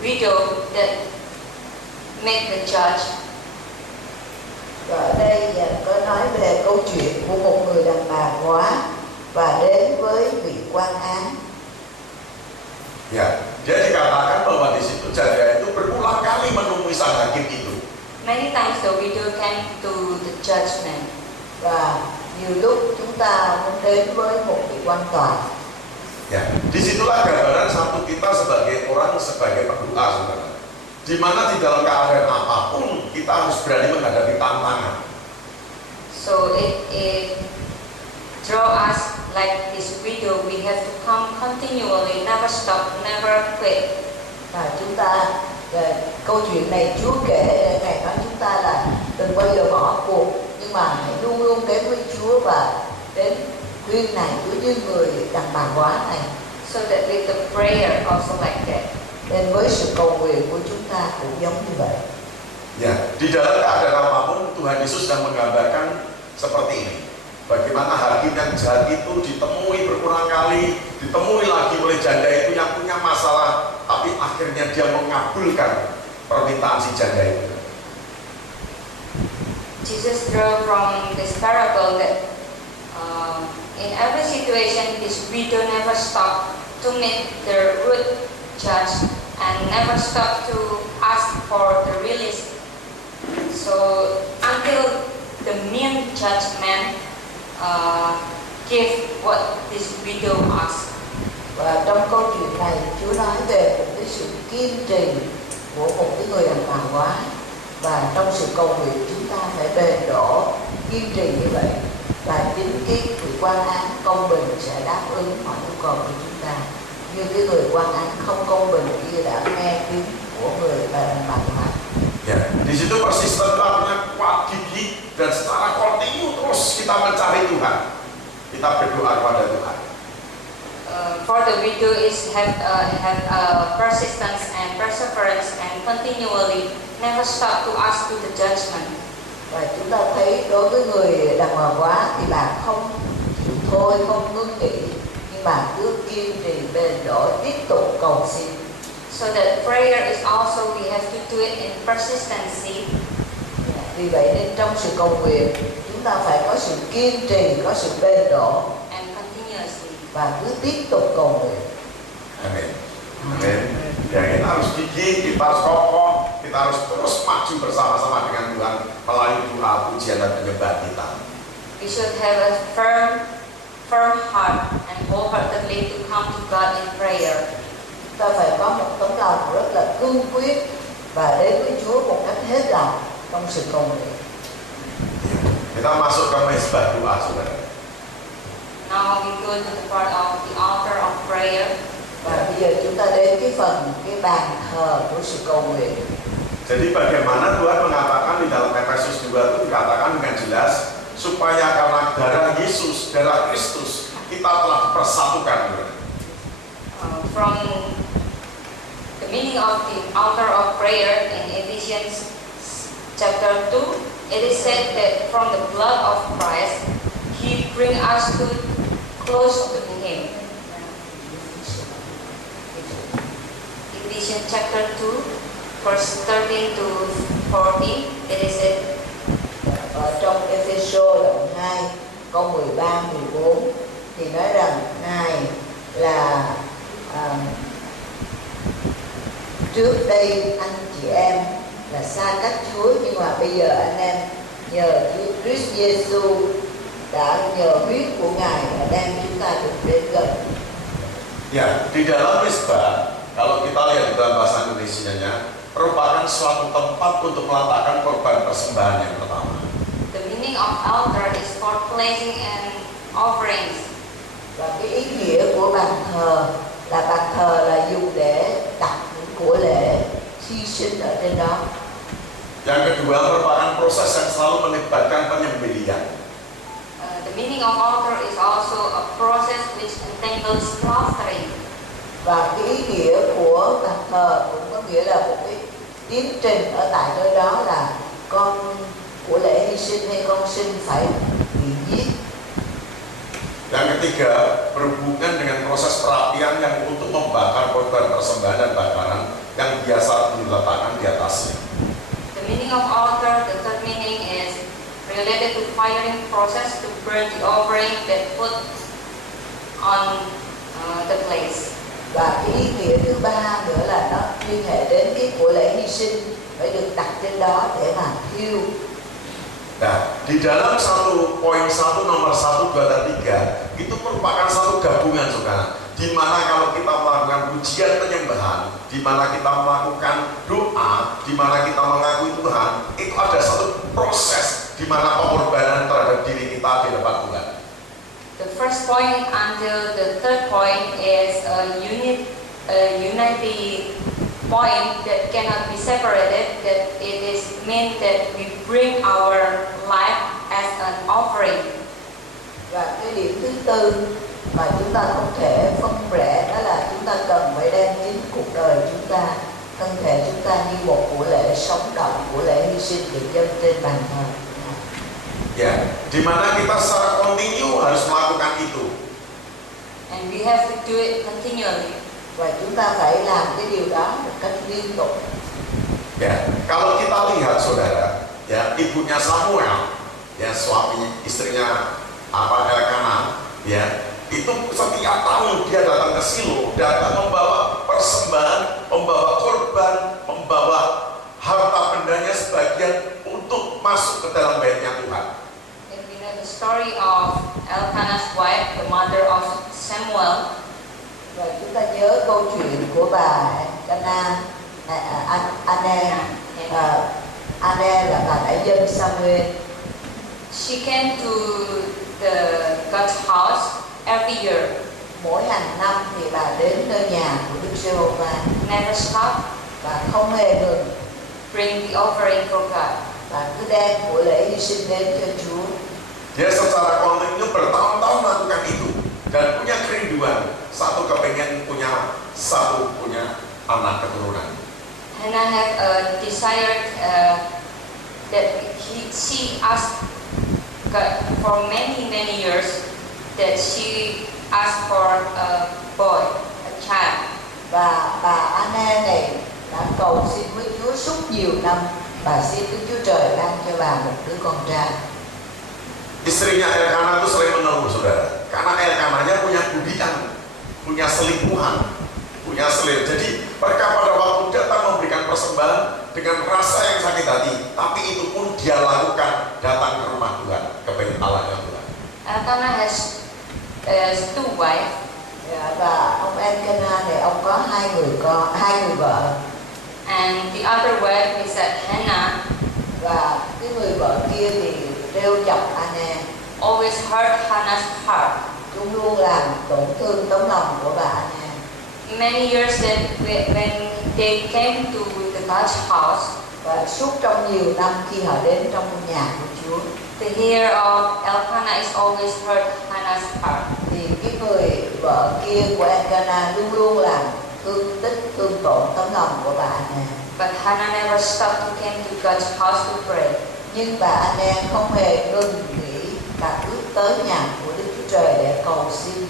widow that met the judge. Và ở đây có nói về câu chuyện của một người đàn bà hóa và đến với vị quan án. Ya, dia dikatakan bahwa di situ janda itu berulang kali menemui menemui sang hakim itu. Many times the widow came to the judgment. Và nhiều lúc chúng ta muốn đến với một vị quan tòa. Ya, disitulah gambaran satu kita sebagai orang, sebagai pendoa, saudara. Di mana di dalam keadaan apapun kita harus berani menghadapi tantangan. So it draw us like this widow. We have to come continually, never stop, never quit. Và chúng ta câu chuyện này Chúa kể để Ngài nói chúng ta là đừng bao giờ bỏ cuộc, nhưng mà hãy luôn luôn đến với Chúa và đến khuyên này Chúa như người đàn bà quá này. So that with the prayer also like that. Nên với sự cầu nguyện của chúng ta cũng giống như vậy. Ya, di dalam keadaan apapun Tuhan Yesus sedang menggambarkan seperti ini. Bagaimana hakim yang jahat itu ditemui berulang kali, ditemui lagi oleh janda itu yang punya masalah, tapi akhirnya dia mengabulkan permintaan si janda itu. Jesus drew from this parable that in every situation this widow never stopped to meet the rude judge and never stopped to ask for the release. So until the mean judgment give what this widow asked. Và trong câu chuyện này Chúa nói về một cái sự kiên trì của một cái người đàn bà quá, và trong sự cầu nguyện chúng ta phải bền đổ kiên trì như vậy, và chính cái vị quan án công bình sẽ đáp ứng mọi nhu cầu của chúng ta, như cái người quan án không công bình kia đã nghe tiếng của người đàn bà quá. Ya, di situ persisten itu artinya kuat, gigih, dan secara kontinu terus kita mencari Tuhan. Kita berdoa kepada Tuhan. For the widow is have persistence and perseverance and continually never stop to ask to the judgment. Và chúng ta thấy đối với người đàn bà quá thì bà không chịu thôi, không ngưng nghỉ, nhưng mà cứ kiên trì bền đổ tiếp tục cầu xin. So that prayer is also we have to do it in persistency. Vì vậy nên trong sự cầu nguyện chúng ta phải có sự kiên trì, có sự bền đổ And continuously. và cứ tiếp tục cầu nguyện. Amin. Amin. Ya, kita harus gigih, kita harus kokoh, kita harus terus maju bersama-sama dengan Tuhan melalui doa, pujian dan penyembah kita. We should have a firm heart and wholeheartedly to come to God in prayer. Ta phải có một tấm lòng rất là cương quyết và đến với Chúa một cách hết lòng trong sự cầu nguyện. Kita masuk ke mezbah doa, saudara. Now we go to the part of the altar of prayer. Và bây giờ chúng ta đến cái phần cái bàn thờ của sự cầu nguyện. Jadi bagaimana Tuhan mengatakan di dalam Efesus 2 itu dikatakan dengan jelas supaya karena darah Yesus, darah Kristus kita telah dipersatukan. From the meaning of the altar of prayer in Ephesians chapter 2, it is said that from the blood of Christ, He bring us close to Him. Ephesians chapter 2, verse 13 to 14, it is said, Ở trong Ephesos đoạn 2 câu 13 14 thì nói rằng Ngài là trước đây anh chị em là xa cách Chúa, nhưng mà bây giờ anh em nhờ Chúa Christ Giêsu đã nhờ huyết của Ngài và đem chúng ta được đến gần. Ya, di dalam mezbah, kalau kita lihat di dalam bahasa Indonesianya, merupakan suatu tempat untuk meletakkan korban persembahan yang pertama. the meaning of altar is for placing and offerings. Và cái ý nghĩa của bàn thờ là dùng để đặt những của lễ hy sinh ở trên đó. Yang kedua merupakan proses yang selalu melibatkan penyembelihan. The meaning of altar is also a process which entangles slaughtering. Và cái ý nghĩa của bàn thờ cũng có nghĩa là một cái tiến trình ở tại nơi đó là con của lễ hy sinh hay con sinh phải bị giết. Yang ketiga berhubungan dengan proses perapian yang untuk membakar korban persembahan dan bakaran yang biasa diletakkan di atasnya. The meaning of altar, the third meaning is related to firing process to burn the offering that put on the place. Và cái ý nghĩa thứ ba nữa là nó liên hệ đến cái của lễ hy sinh phải được đặt trên đó để mà thiêu. Nah, di dalam poin 1 nomor 1, 2, dan 3 itu merupakan satu gabungan, saudara. Di mana kalau kita melakukan pujian penyembahan, di mana kita melakukan doa, di mana kita mengakui Tuhan, itu ada satu proses di mana pengorbanan terhadap diri kita di depan Tuhan. The first point until the third point is a unity point that cannot be separated, that it is meant that we bring our life as an offering. Và cái điểm thứ tư mà chúng ta không thể phân rẽ đó là chúng ta cần phải đem chính cuộc đời chúng ta, thân thể chúng ta như một của lễ sống động, của lễ hy sinh được dâng trên bàn thờ. Ya, di mana kita secara kontinu harus melakukan itu. And we have to do it continually. Và chúng ta phải làm cái điều đó một cách liên tục. Ya, kalau kita lihat, saudara, ya, ibunya Samuel, ya, suaminya, istrinya Elkana, ya, itu setiap tahun dia datang ke Silo, datang membawa persembahan, membawa korban, membawa harta bendanya sebagian untuk masuk ke dalam baitnya Tuhan. If we know the story of Elkanah's wife, the mother of Samuel, Và chúng ta nhớ câu chuyện của bà Cana, Anne là bà đại dân Samuel. she came to the God's house every year, Mỗi hàng năm thì bà đến nơi nhà của Đức Giê-hô-va never stopped, và không hề ngừng, bring the offering for God. và cứ đem của lễ hy sinh đến cho Chúa. Dia secara kontinu bertahun-tahun melakukan itu dan punya kerinduan, satu kepengen punya anak keturunan. Hannah had a desire that she asked God for many years, that she asked for a boy, a child. Và bà Anne này đã cầu xin với Chúa suốt nhiều năm, bà xin Đức Chúa Trời ban cho bà một đứa con trai. Istrinya Elkana itu sering mengeluh, saudara, karena Elkananya punya budian, punya selingkuhan, punya selingkuh. Jadi mereka pada waktu datang memberikan persembahan dengan rasa yang sakit hati, tapi itu pun dia lakukan, datang ke rumah Tuhan, ke bait Allahnya Tuhan. Elkanah has two wives, Và ông Elkanah này ông có hai người vợ, and the other wife is Hannah, và cái người vợ kia thì trêu chọc Anne, always hurt Hannah's heart. luôn luôn làm tổn thương tấm lòng của bà Anne. Many years that when they came to the God's house, Và suốt trong nhiều năm khi họ đến trong nhà của Chúa, the ear of Elkanah is always hurt Hannah's heart. thì cái người vợ kia của Elkanah luôn luôn làm thương tổn tấm lòng của bà Anne. But Hannah never stopped to come to God's house to pray. Nhưng bà Anne không hề ngừng nghỉ, bà bước tới nhà của Đức Chúa Trời để cầu xin.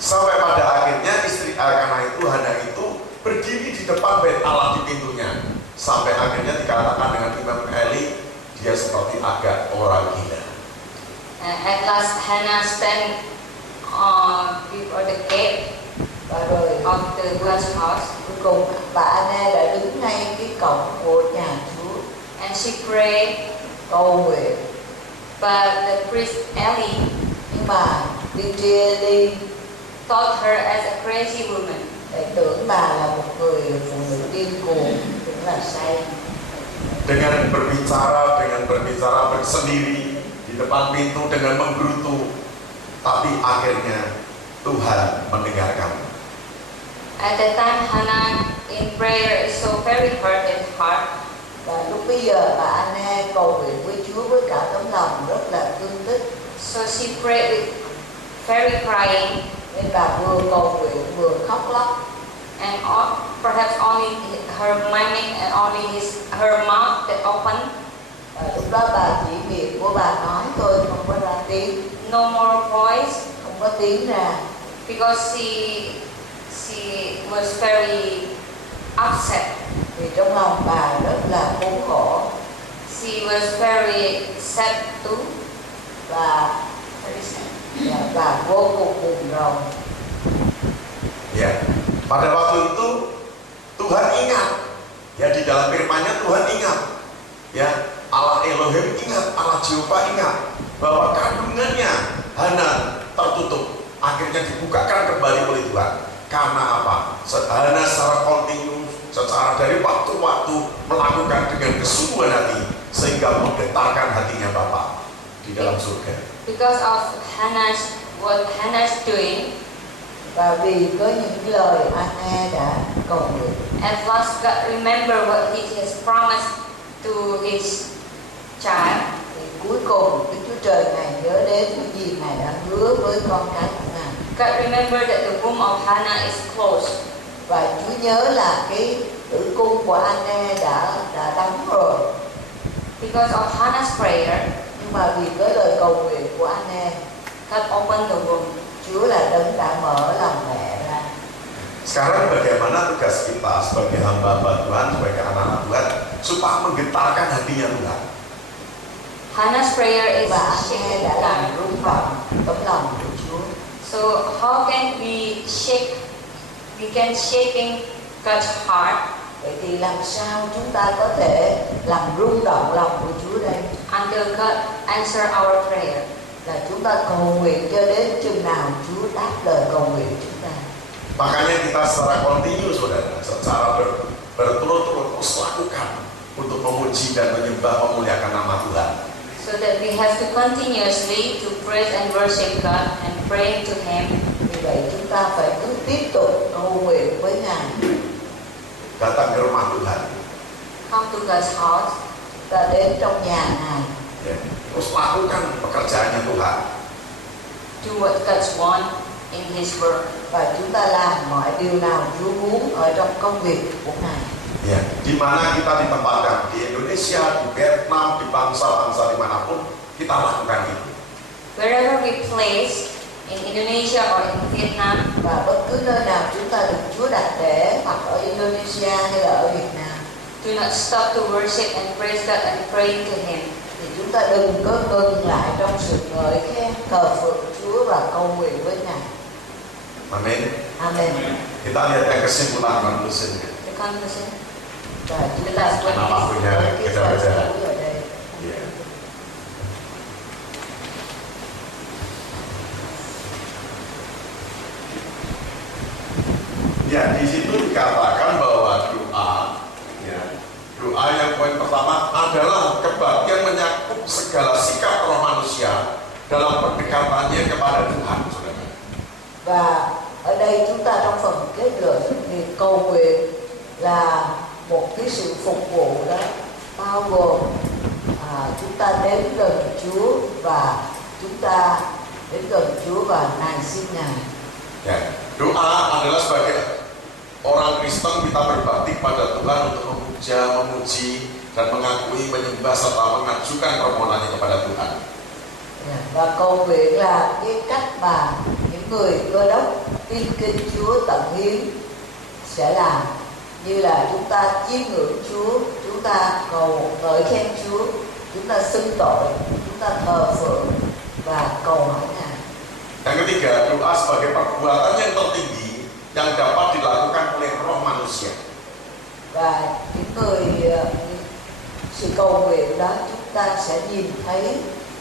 Sampai pada akhirnya istri Elkanah itu, Hannah itu berdiri di depan bait Allah di pintunya. Sampai akhirnya dikatakan dengan Imam Eli, dia seperti agak orang gila. At last, Hannah stand before the gate Và rồi of the God's house, cuối cùng bà Anne đã đứng ngay cái cổng của nhà Chúa and she prayed. cầu nguyện. But the priest Eli Nhưng mà tiên tri Eli thought her as a crazy woman. lại tưởng bà là một người phụ nữ điên cuồng, tưởng là say. Dengan berbicara bersendiri di depan pintu dengan menggerutu, tapi akhirnya Tuhan mendengarkan. At that time, Hannah in prayer is so very hurt at heart. Và lúc bây giờ bà Anne cầu nguyện với Chúa với cả tấm lòng rất là thương tích, So she prayed with very crying, nên bà vừa cầu nguyện vừa khóc lóc. and perhaps only her miming and only her mouth that opened. Và lúc đó bà chỉ miệng của bà nói thôi, không có ra tiếng, No more voice, không có tiếng ra, because she was very upset. vì trong lòng bà rất là khốn khổ She was very sad too. và Very sad. và vô cùng buồn rầu. Ya, pada waktu itu Tuhan ingat Ya, di dalam firman-Nya Tuhan ingat, ya, Allah Elohim ingat, Allah Jehovah ingat bahwa kandungannya Hana tertutup, akhirnya dibukakan kembali oleh Tuhan. Karena apa? Hana secara kontinu, secara dari waktu-waktu melakukan dengan kesungguhan hati sehingga menggetarkan hatinya Bapa di dalam surga. Because of what Hannah's doing, và vì có những lời Anna đã cầu nguyện, at last God remember what He has promised to His child. thì cuối cùng Đức Chúa Trời Ngài nhớ đến những gì Ngài đã hứa với con cái của Ngài. God remembered that the womb of Hannah is closed. Và Chúa nhớ là cái tử cung của Anna đã đóng rồi. Because of Hannah's prayer, Nhưng mà vì cái lời cầu nguyện của Anna, God opened the womb. Chúa là đấng đã mở lòng mẹ ra. Sekarang bagaimana tugas kita sebagai hamba Tuhan, sebagai anak-anak Tuhan, supaya menggetarkan hatinya Tuhan. Hannah's prayer is Và Anna shaking đã làm God. rung động tấm lòng của Chúa. So how can we can shaking God's heart Vậy thì làm sao chúng ta có thể làm rung động lòng của Chúa đây? until God answer our prayer? Là chúng ta cầu nguyện cho đến chừng nào Chúa đáp lời cầu nguyện chúng ta. Makanya kita secara kontinu, saudara, secara berturut-turut terus lakukan untuk memuji dan menyembah, memuliakan nama Tuhan. So that we have to continuously to praise and worship God and pray to Him. Vì vậy chúng ta phải cứ tiếp tục cầu nguyện với Ngài. Datang ke rumah Tuhan, Come to God's house. Ta đến trong nhà Ngài. ya, terus lakukan pekerjaannya Tuhan. Do what God wants in His work. Và chúng ta làm mọi điều nào Chúa muốn ở trong công việc của Ngài. Ya, di mana kita ditempatkan, di Indonesia, di Vietnam, di bangsa-bangsa dimanapun, kita lakukan itu. Wherever we place, in Indonesia or in Vietnam, Và bất cứ nơi nào chúng ta được Chúa đặt để, hoặc ở Indonesia hay là ở Việt Nam, do not stop to worship and praise God and pray to Him. thì chúng ta đừng có ngừng lại trong sự ngợi khen thờ phượng Chúa và cầu nguyện với Ngài. Amin. Amen. Kita lihat yang kesimpulan konklusi. The conclusion. Và chúng ta quên Kenapa punya cái beda-beda? sở hữu ở đây. Ya. Ya, di situ dikatakan bahwa doa, ya, doa yang poin pertama adalah kebaktian menyakup segala sikap roh manusia dalam pendekatannya kepada Tuhan, saudara. Và ở đây chúng ta trong phần kết luận thì cầu nguyện là một cái sự phục vụ đó, bao gồm chúng ta đến gần Chúa và chúng ta đến gần Chúa và nài xin Ngài. Ya, doa adalah sebagai orang Kristen kita berbakti pada Tuhan untuk memuja, memuji, dan mengakui, menyembah serta mengajukan permohonannya kepada Tuhan. Và cầu nguyện là cái cách mà những người Cơ Đốc tin kính Chúa tận hiến sẽ làm, như là chúng ta chiêm ngưỡng Chúa, chúng ta cầu ngợi khen Chúa, chúng ta xưng tội, chúng ta thờ phượng và cầu hỏi Ngài. Yang ketiga, doa sebagai perbuatan yang tertinggi yang dapat dilakukan oleh roh manusia. Và những người sự cầu nguyện đó chúng ta sẽ nhìn thấy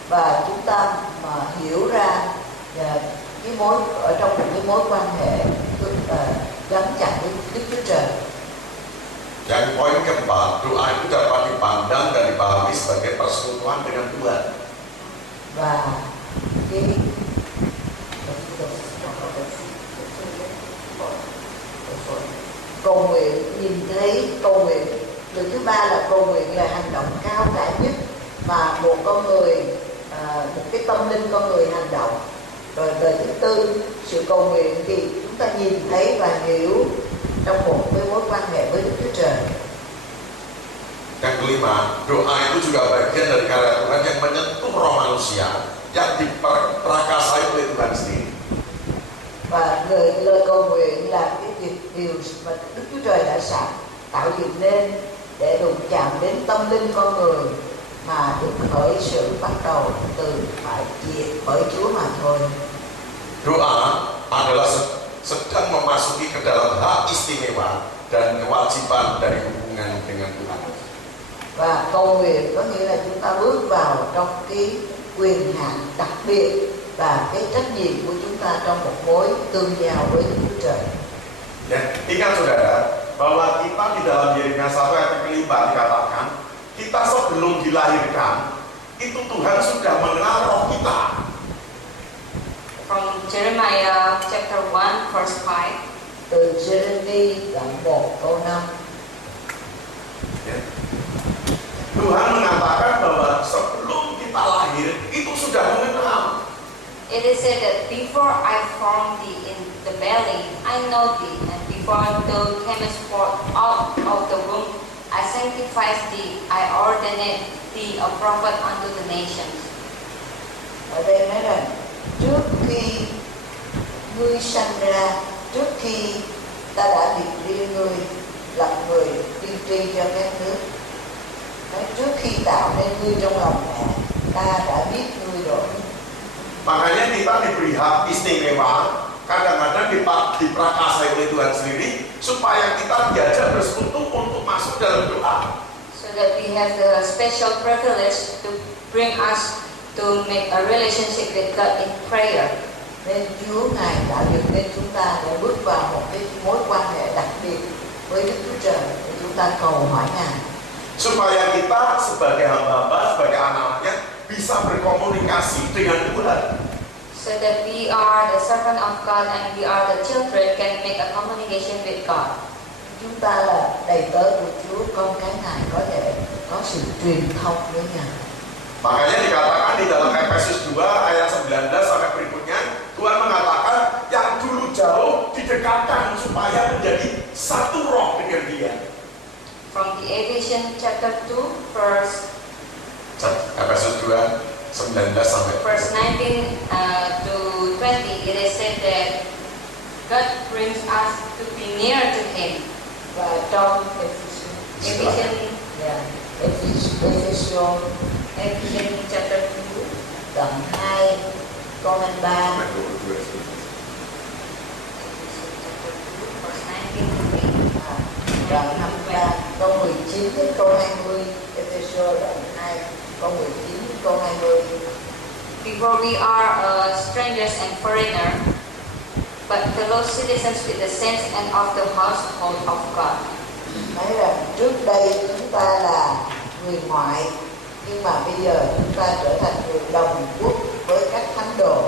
và chúng ta mà hiểu ra cái mối ở trong một cái mối quan hệ gắn chặt với Đức Chúa Trời. Yang poin keempat, doa itu dapat dipandang dan dipahami sebagai persekutuan dengan Tuhan. Và cái cầu nguyện, nhìn thấy cầu nguyện, điều thứ ba là cầu nguyện là hành động cao cả nhất mà một con người, một cái tâm linh con người hành động. Rồi về thứ tư, sự cầu nguyện thì chúng ta nhìn thấy và hiểu trong một cái mối quan hệ với Đức Chúa Trời. Yang kelima, doa itu juga bagian dari karya Tuhan yang menyentuh roh manusia yang diperakasai oleh Tuhan sendiri. Và lời cầu nguyện là cái điều mà Đức Chúa Trời đã tạo dựng nên để đụng chạm đến tâm linh con người mà được khởi sự bắt đầu từ bởi Chúa mà thôi. Doa adalah sedang memasuki ke dalam hak istimewa dan kewajiban dari hubungan dengan Tuhan. Và cầu nguyện có nghĩa là chúng ta bước vào trong cái quyền hạn đặc biệt và cái trách nhiệm của chúng ta trong một mối tương giao với Đức Chúa Trời. Ya, ingat saudara, bahwa kita di dalam Yeremia 1 ayat 5 dikatakan, kita sebelum dilahirkan, itu Tuhan sudah mengenal roh kita. From Jeremiah chapter 1 verse 5. Từ Jeremy đoạn 1 câu 5. Ya. Tuhan mengatakan bahwa sebelum kita lahir, itu sudah mengenal. It is said that before I formed thee in the belly, I know thee, and before thou camest forth out of the womb, I sanctified thee, I ordained thee a prophet unto the nations. Ở đây nói rằng trước khi ngươi sanh ra, trước khi ta đã biệt riêng ngươi lập người tiên tri cho các nước. Nói trước khi tạo nên ngươi trong lòng mẹ, ta đã biết ngươi rồi. Makanya kita diberi hak istimewa, kadang-kadang diprakasai oleh Tuhan sendiri, supaya kita diajak bersekutu untuk masuk dalam doa. So that we have the special privilege to bring us to make a relationship with God in prayer. Nên Chúa Ngài đã dựng nên chúng ta để bước vào một cái mối quan hệ đặc biệt với Đức Chúa Trời để chúng ta cầu hỏi Ngài. Supaya kita sebagai hamba-hamba, sebagai anak-anaknya bisa berkomunikasi dengan Tuhan. So that we are the servant of God and we are the children can make a communication with God. Chúng ta là đầy tớ của Chúa, con cái Ngài có thể có sự truyền thông với Ngài. Makanya dikatakan di dalam Efesus 2 ayat 19 sampai berikutnya, Tuhan mengatakan yang dulu jauh didekatkan supaya menjadi satu roh dengan Dia. From the Ephesians chapter 2 verse Efesus 2 19 sampai verse 19 to 20, it is said that God brings us to be near to Him. Và trong Ephesians chapter 2 đoạn 2 câu 23. verse 19 to 20. Đoạn 23 câu 19 đến câu 20. Ephesians đoạn 2 câu 19 đến câu 20. Before we are strangers and foreigners, but fellow citizens with the saints and of the household of God. Nói rằng trước đây chúng ta là người ngoại, nhưng mà bây giờ chúng ta trở thành người đồng quốc với các thánh đồ.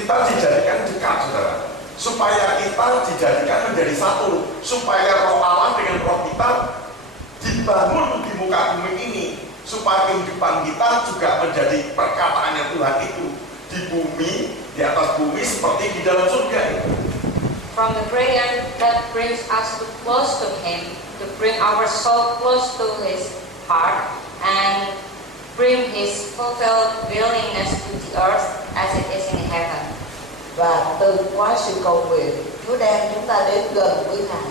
kita dijadikan dekat, saudara, supaya kita dijadikan menjadi satu, supaya roh Allah dengan roh kita dibangun di muka bumi ini, supaya kehidupan kita juga menjadi perkataannya Tuhan itu di bumi, di atas bumi seperti di dalam surga itu. From the prayer that brings us close to Him, to bring our soul close to His heart, and bring His fulfilled willingness to the earth as it is in heaven. Và từ qua sự cầu nguyện, Chúa đem chúng ta đến gần với Ngài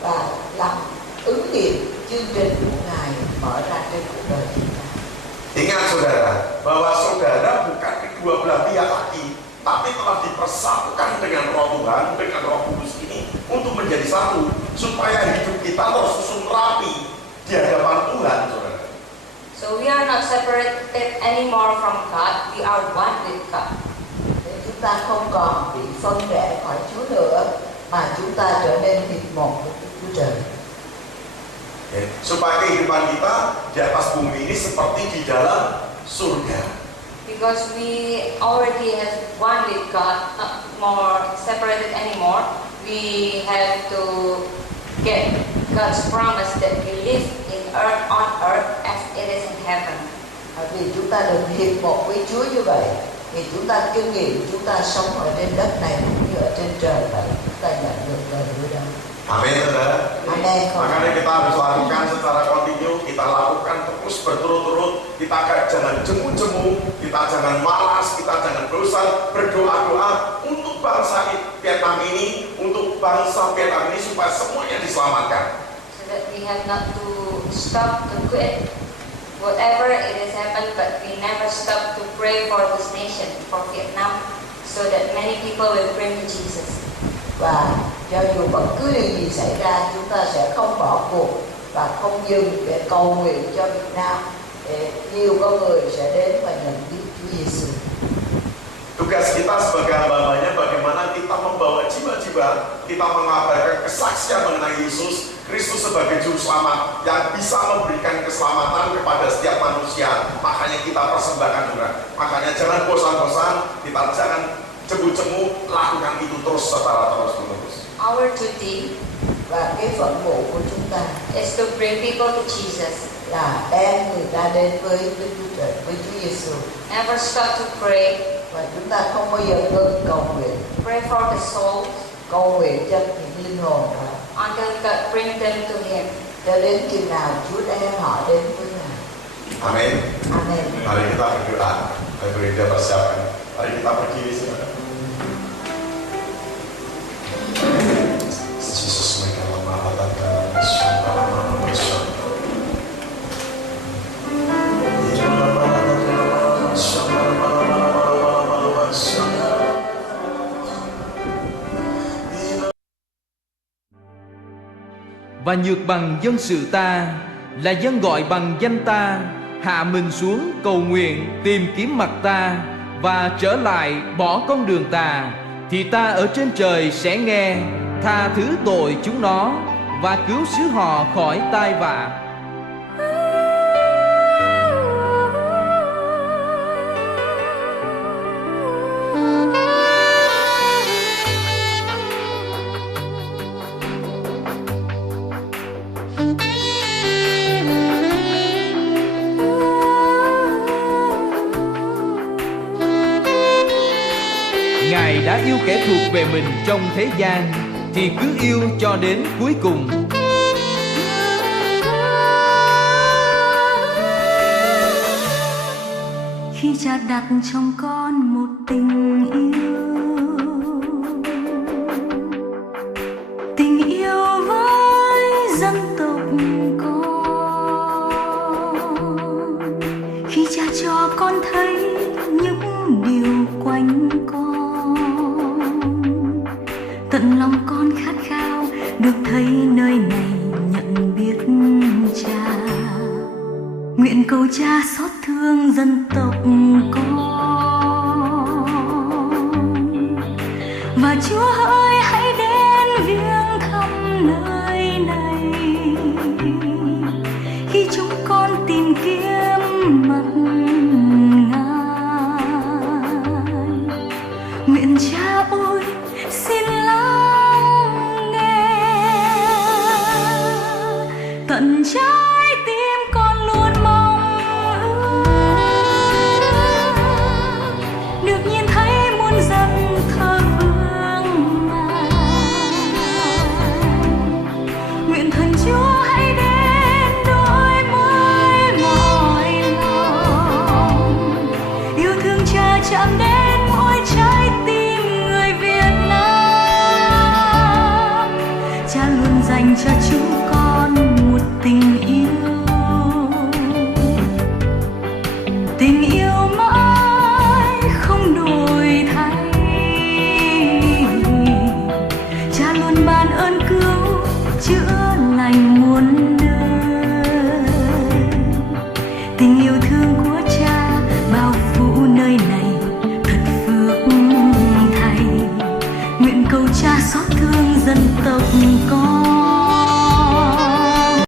và làm ứng nghiệm chương trình của Ngài mở ra trên cuộc đời chúng ta. Ingat saudara, bahwa saudara bukan kedua belah pihak lagi, tapi telah dipersatukan dengan roh Tuhan, dengan roh kudus ini untuk menjadi satu, supaya hidup kita tersusun rapi di hadapan Tuhan, saudara. So we are not separated anymore from God, we are one with God. Để chúng ta không còn bị phân rẽ khỏi Chúa nữa, mà chúng ta trở nên hiệp một với Chúa Trời. Supaya kehidupan kita di atas bumi ini seperti di dalam surga. Because we already have one with God, not more separated anymore, we have to get God's promise that we live on earth as it is in heaven. Vì chúng ta được hiệp một với Chúa như vậy, thì chúng ta kinh nghiệm chúng ta sống ở trên đất này cũng như ở trên trời vậy, chúng ta nhận được lời hứa đó. Amin, saudara. Amin. Makanya kita harus lakukan secara kontinu, kita lakukan terus berturut-turut. Kita jangan jemu-jemu, kita jangan malas, kita jangan bosan, berdoa-doa untuk bangsa Vietnam ini, untuk bangsa Vietnam ini supaya semuanya diselamatkan. So that we have not to stop to quit whatever it has happened, but we never stop to pray for this nation, for Vietnam, so that many people will bring to Jesus. Và cho dù bất cứ điều gì xảy ra, chúng ta sẽ không bỏ cuộc và không dừng để cầu nguyện cho Việt Nam, để nhiều con người sẽ đến và nhận biết Chúa Giêsu. Tugas kita sebagai hamba-hambanya bagaimana kita membawa jiwa-jiwa, kita mengabarkan kesaksian mengenai Yesus Kristus sebagai juru selamat yang bisa memberikan keselamatan kepada setiap manusia. Makanya kita persembahkan juga. Makanya jangan bosan-bosan, kita jangan cemu-cemu, lakukan itu terus secara terus-menerus. Our duty Và cái phận vụ của chúng ta is to bring people to Jesus. là đem người ta đến với Đức Chúa Trời, với Chúa Giêsu. Never stop to pray. Và chúng ta không bao giờ ngừng cầu nguyện, Pray for the souls cầu nguyện cho những linh hồn đó, until God bring them to Him. cho đến chừng nào Chúa đem họ đến với Ngài. Amin. Amen. Mari kita berdoa. Mari kita persiapkan. Mari kita berdiri saudara. Yesus mereka memalatakan và nhược bằng dân sự ta, là dân gọi bằng danh ta, hạ mình xuống cầu nguyện tìm kiếm mặt ta, và trở lại bỏ con đường tà, thì ta ở trên trời sẽ nghe, tha thứ tội chúng nó và cứu xứ họ khỏi tai vạ. Ngài đã yêu kẻ thuộc về mình trong thế gian, thì cứ yêu cho đến cuối cùng. Khi Cha đặt trong con một tình yêu với dân tộc con, khi Cha cho con thấy những điều quanh con, tận lòng con khát khao được thấy nơi này nhận biết Cha. Nguyện cầu Cha xót thương dân tộc con, và Chúa ơi hãy đến viếng thăm nơi này khi chúng con tìm kiếm mặt Ngài. Nguyện Cha ơi xin lắng nghe, tận trái tim con luôn mong ước được nhìn thấy muôn dân thờ phượng Ngài. Nguyện thần Chúa hãy đến đổi mới mọi lòng, yêu thương Cha chạm đến mỗi trái tim người Việt Nam. Cha luôn dành cho chúng con một tình yêu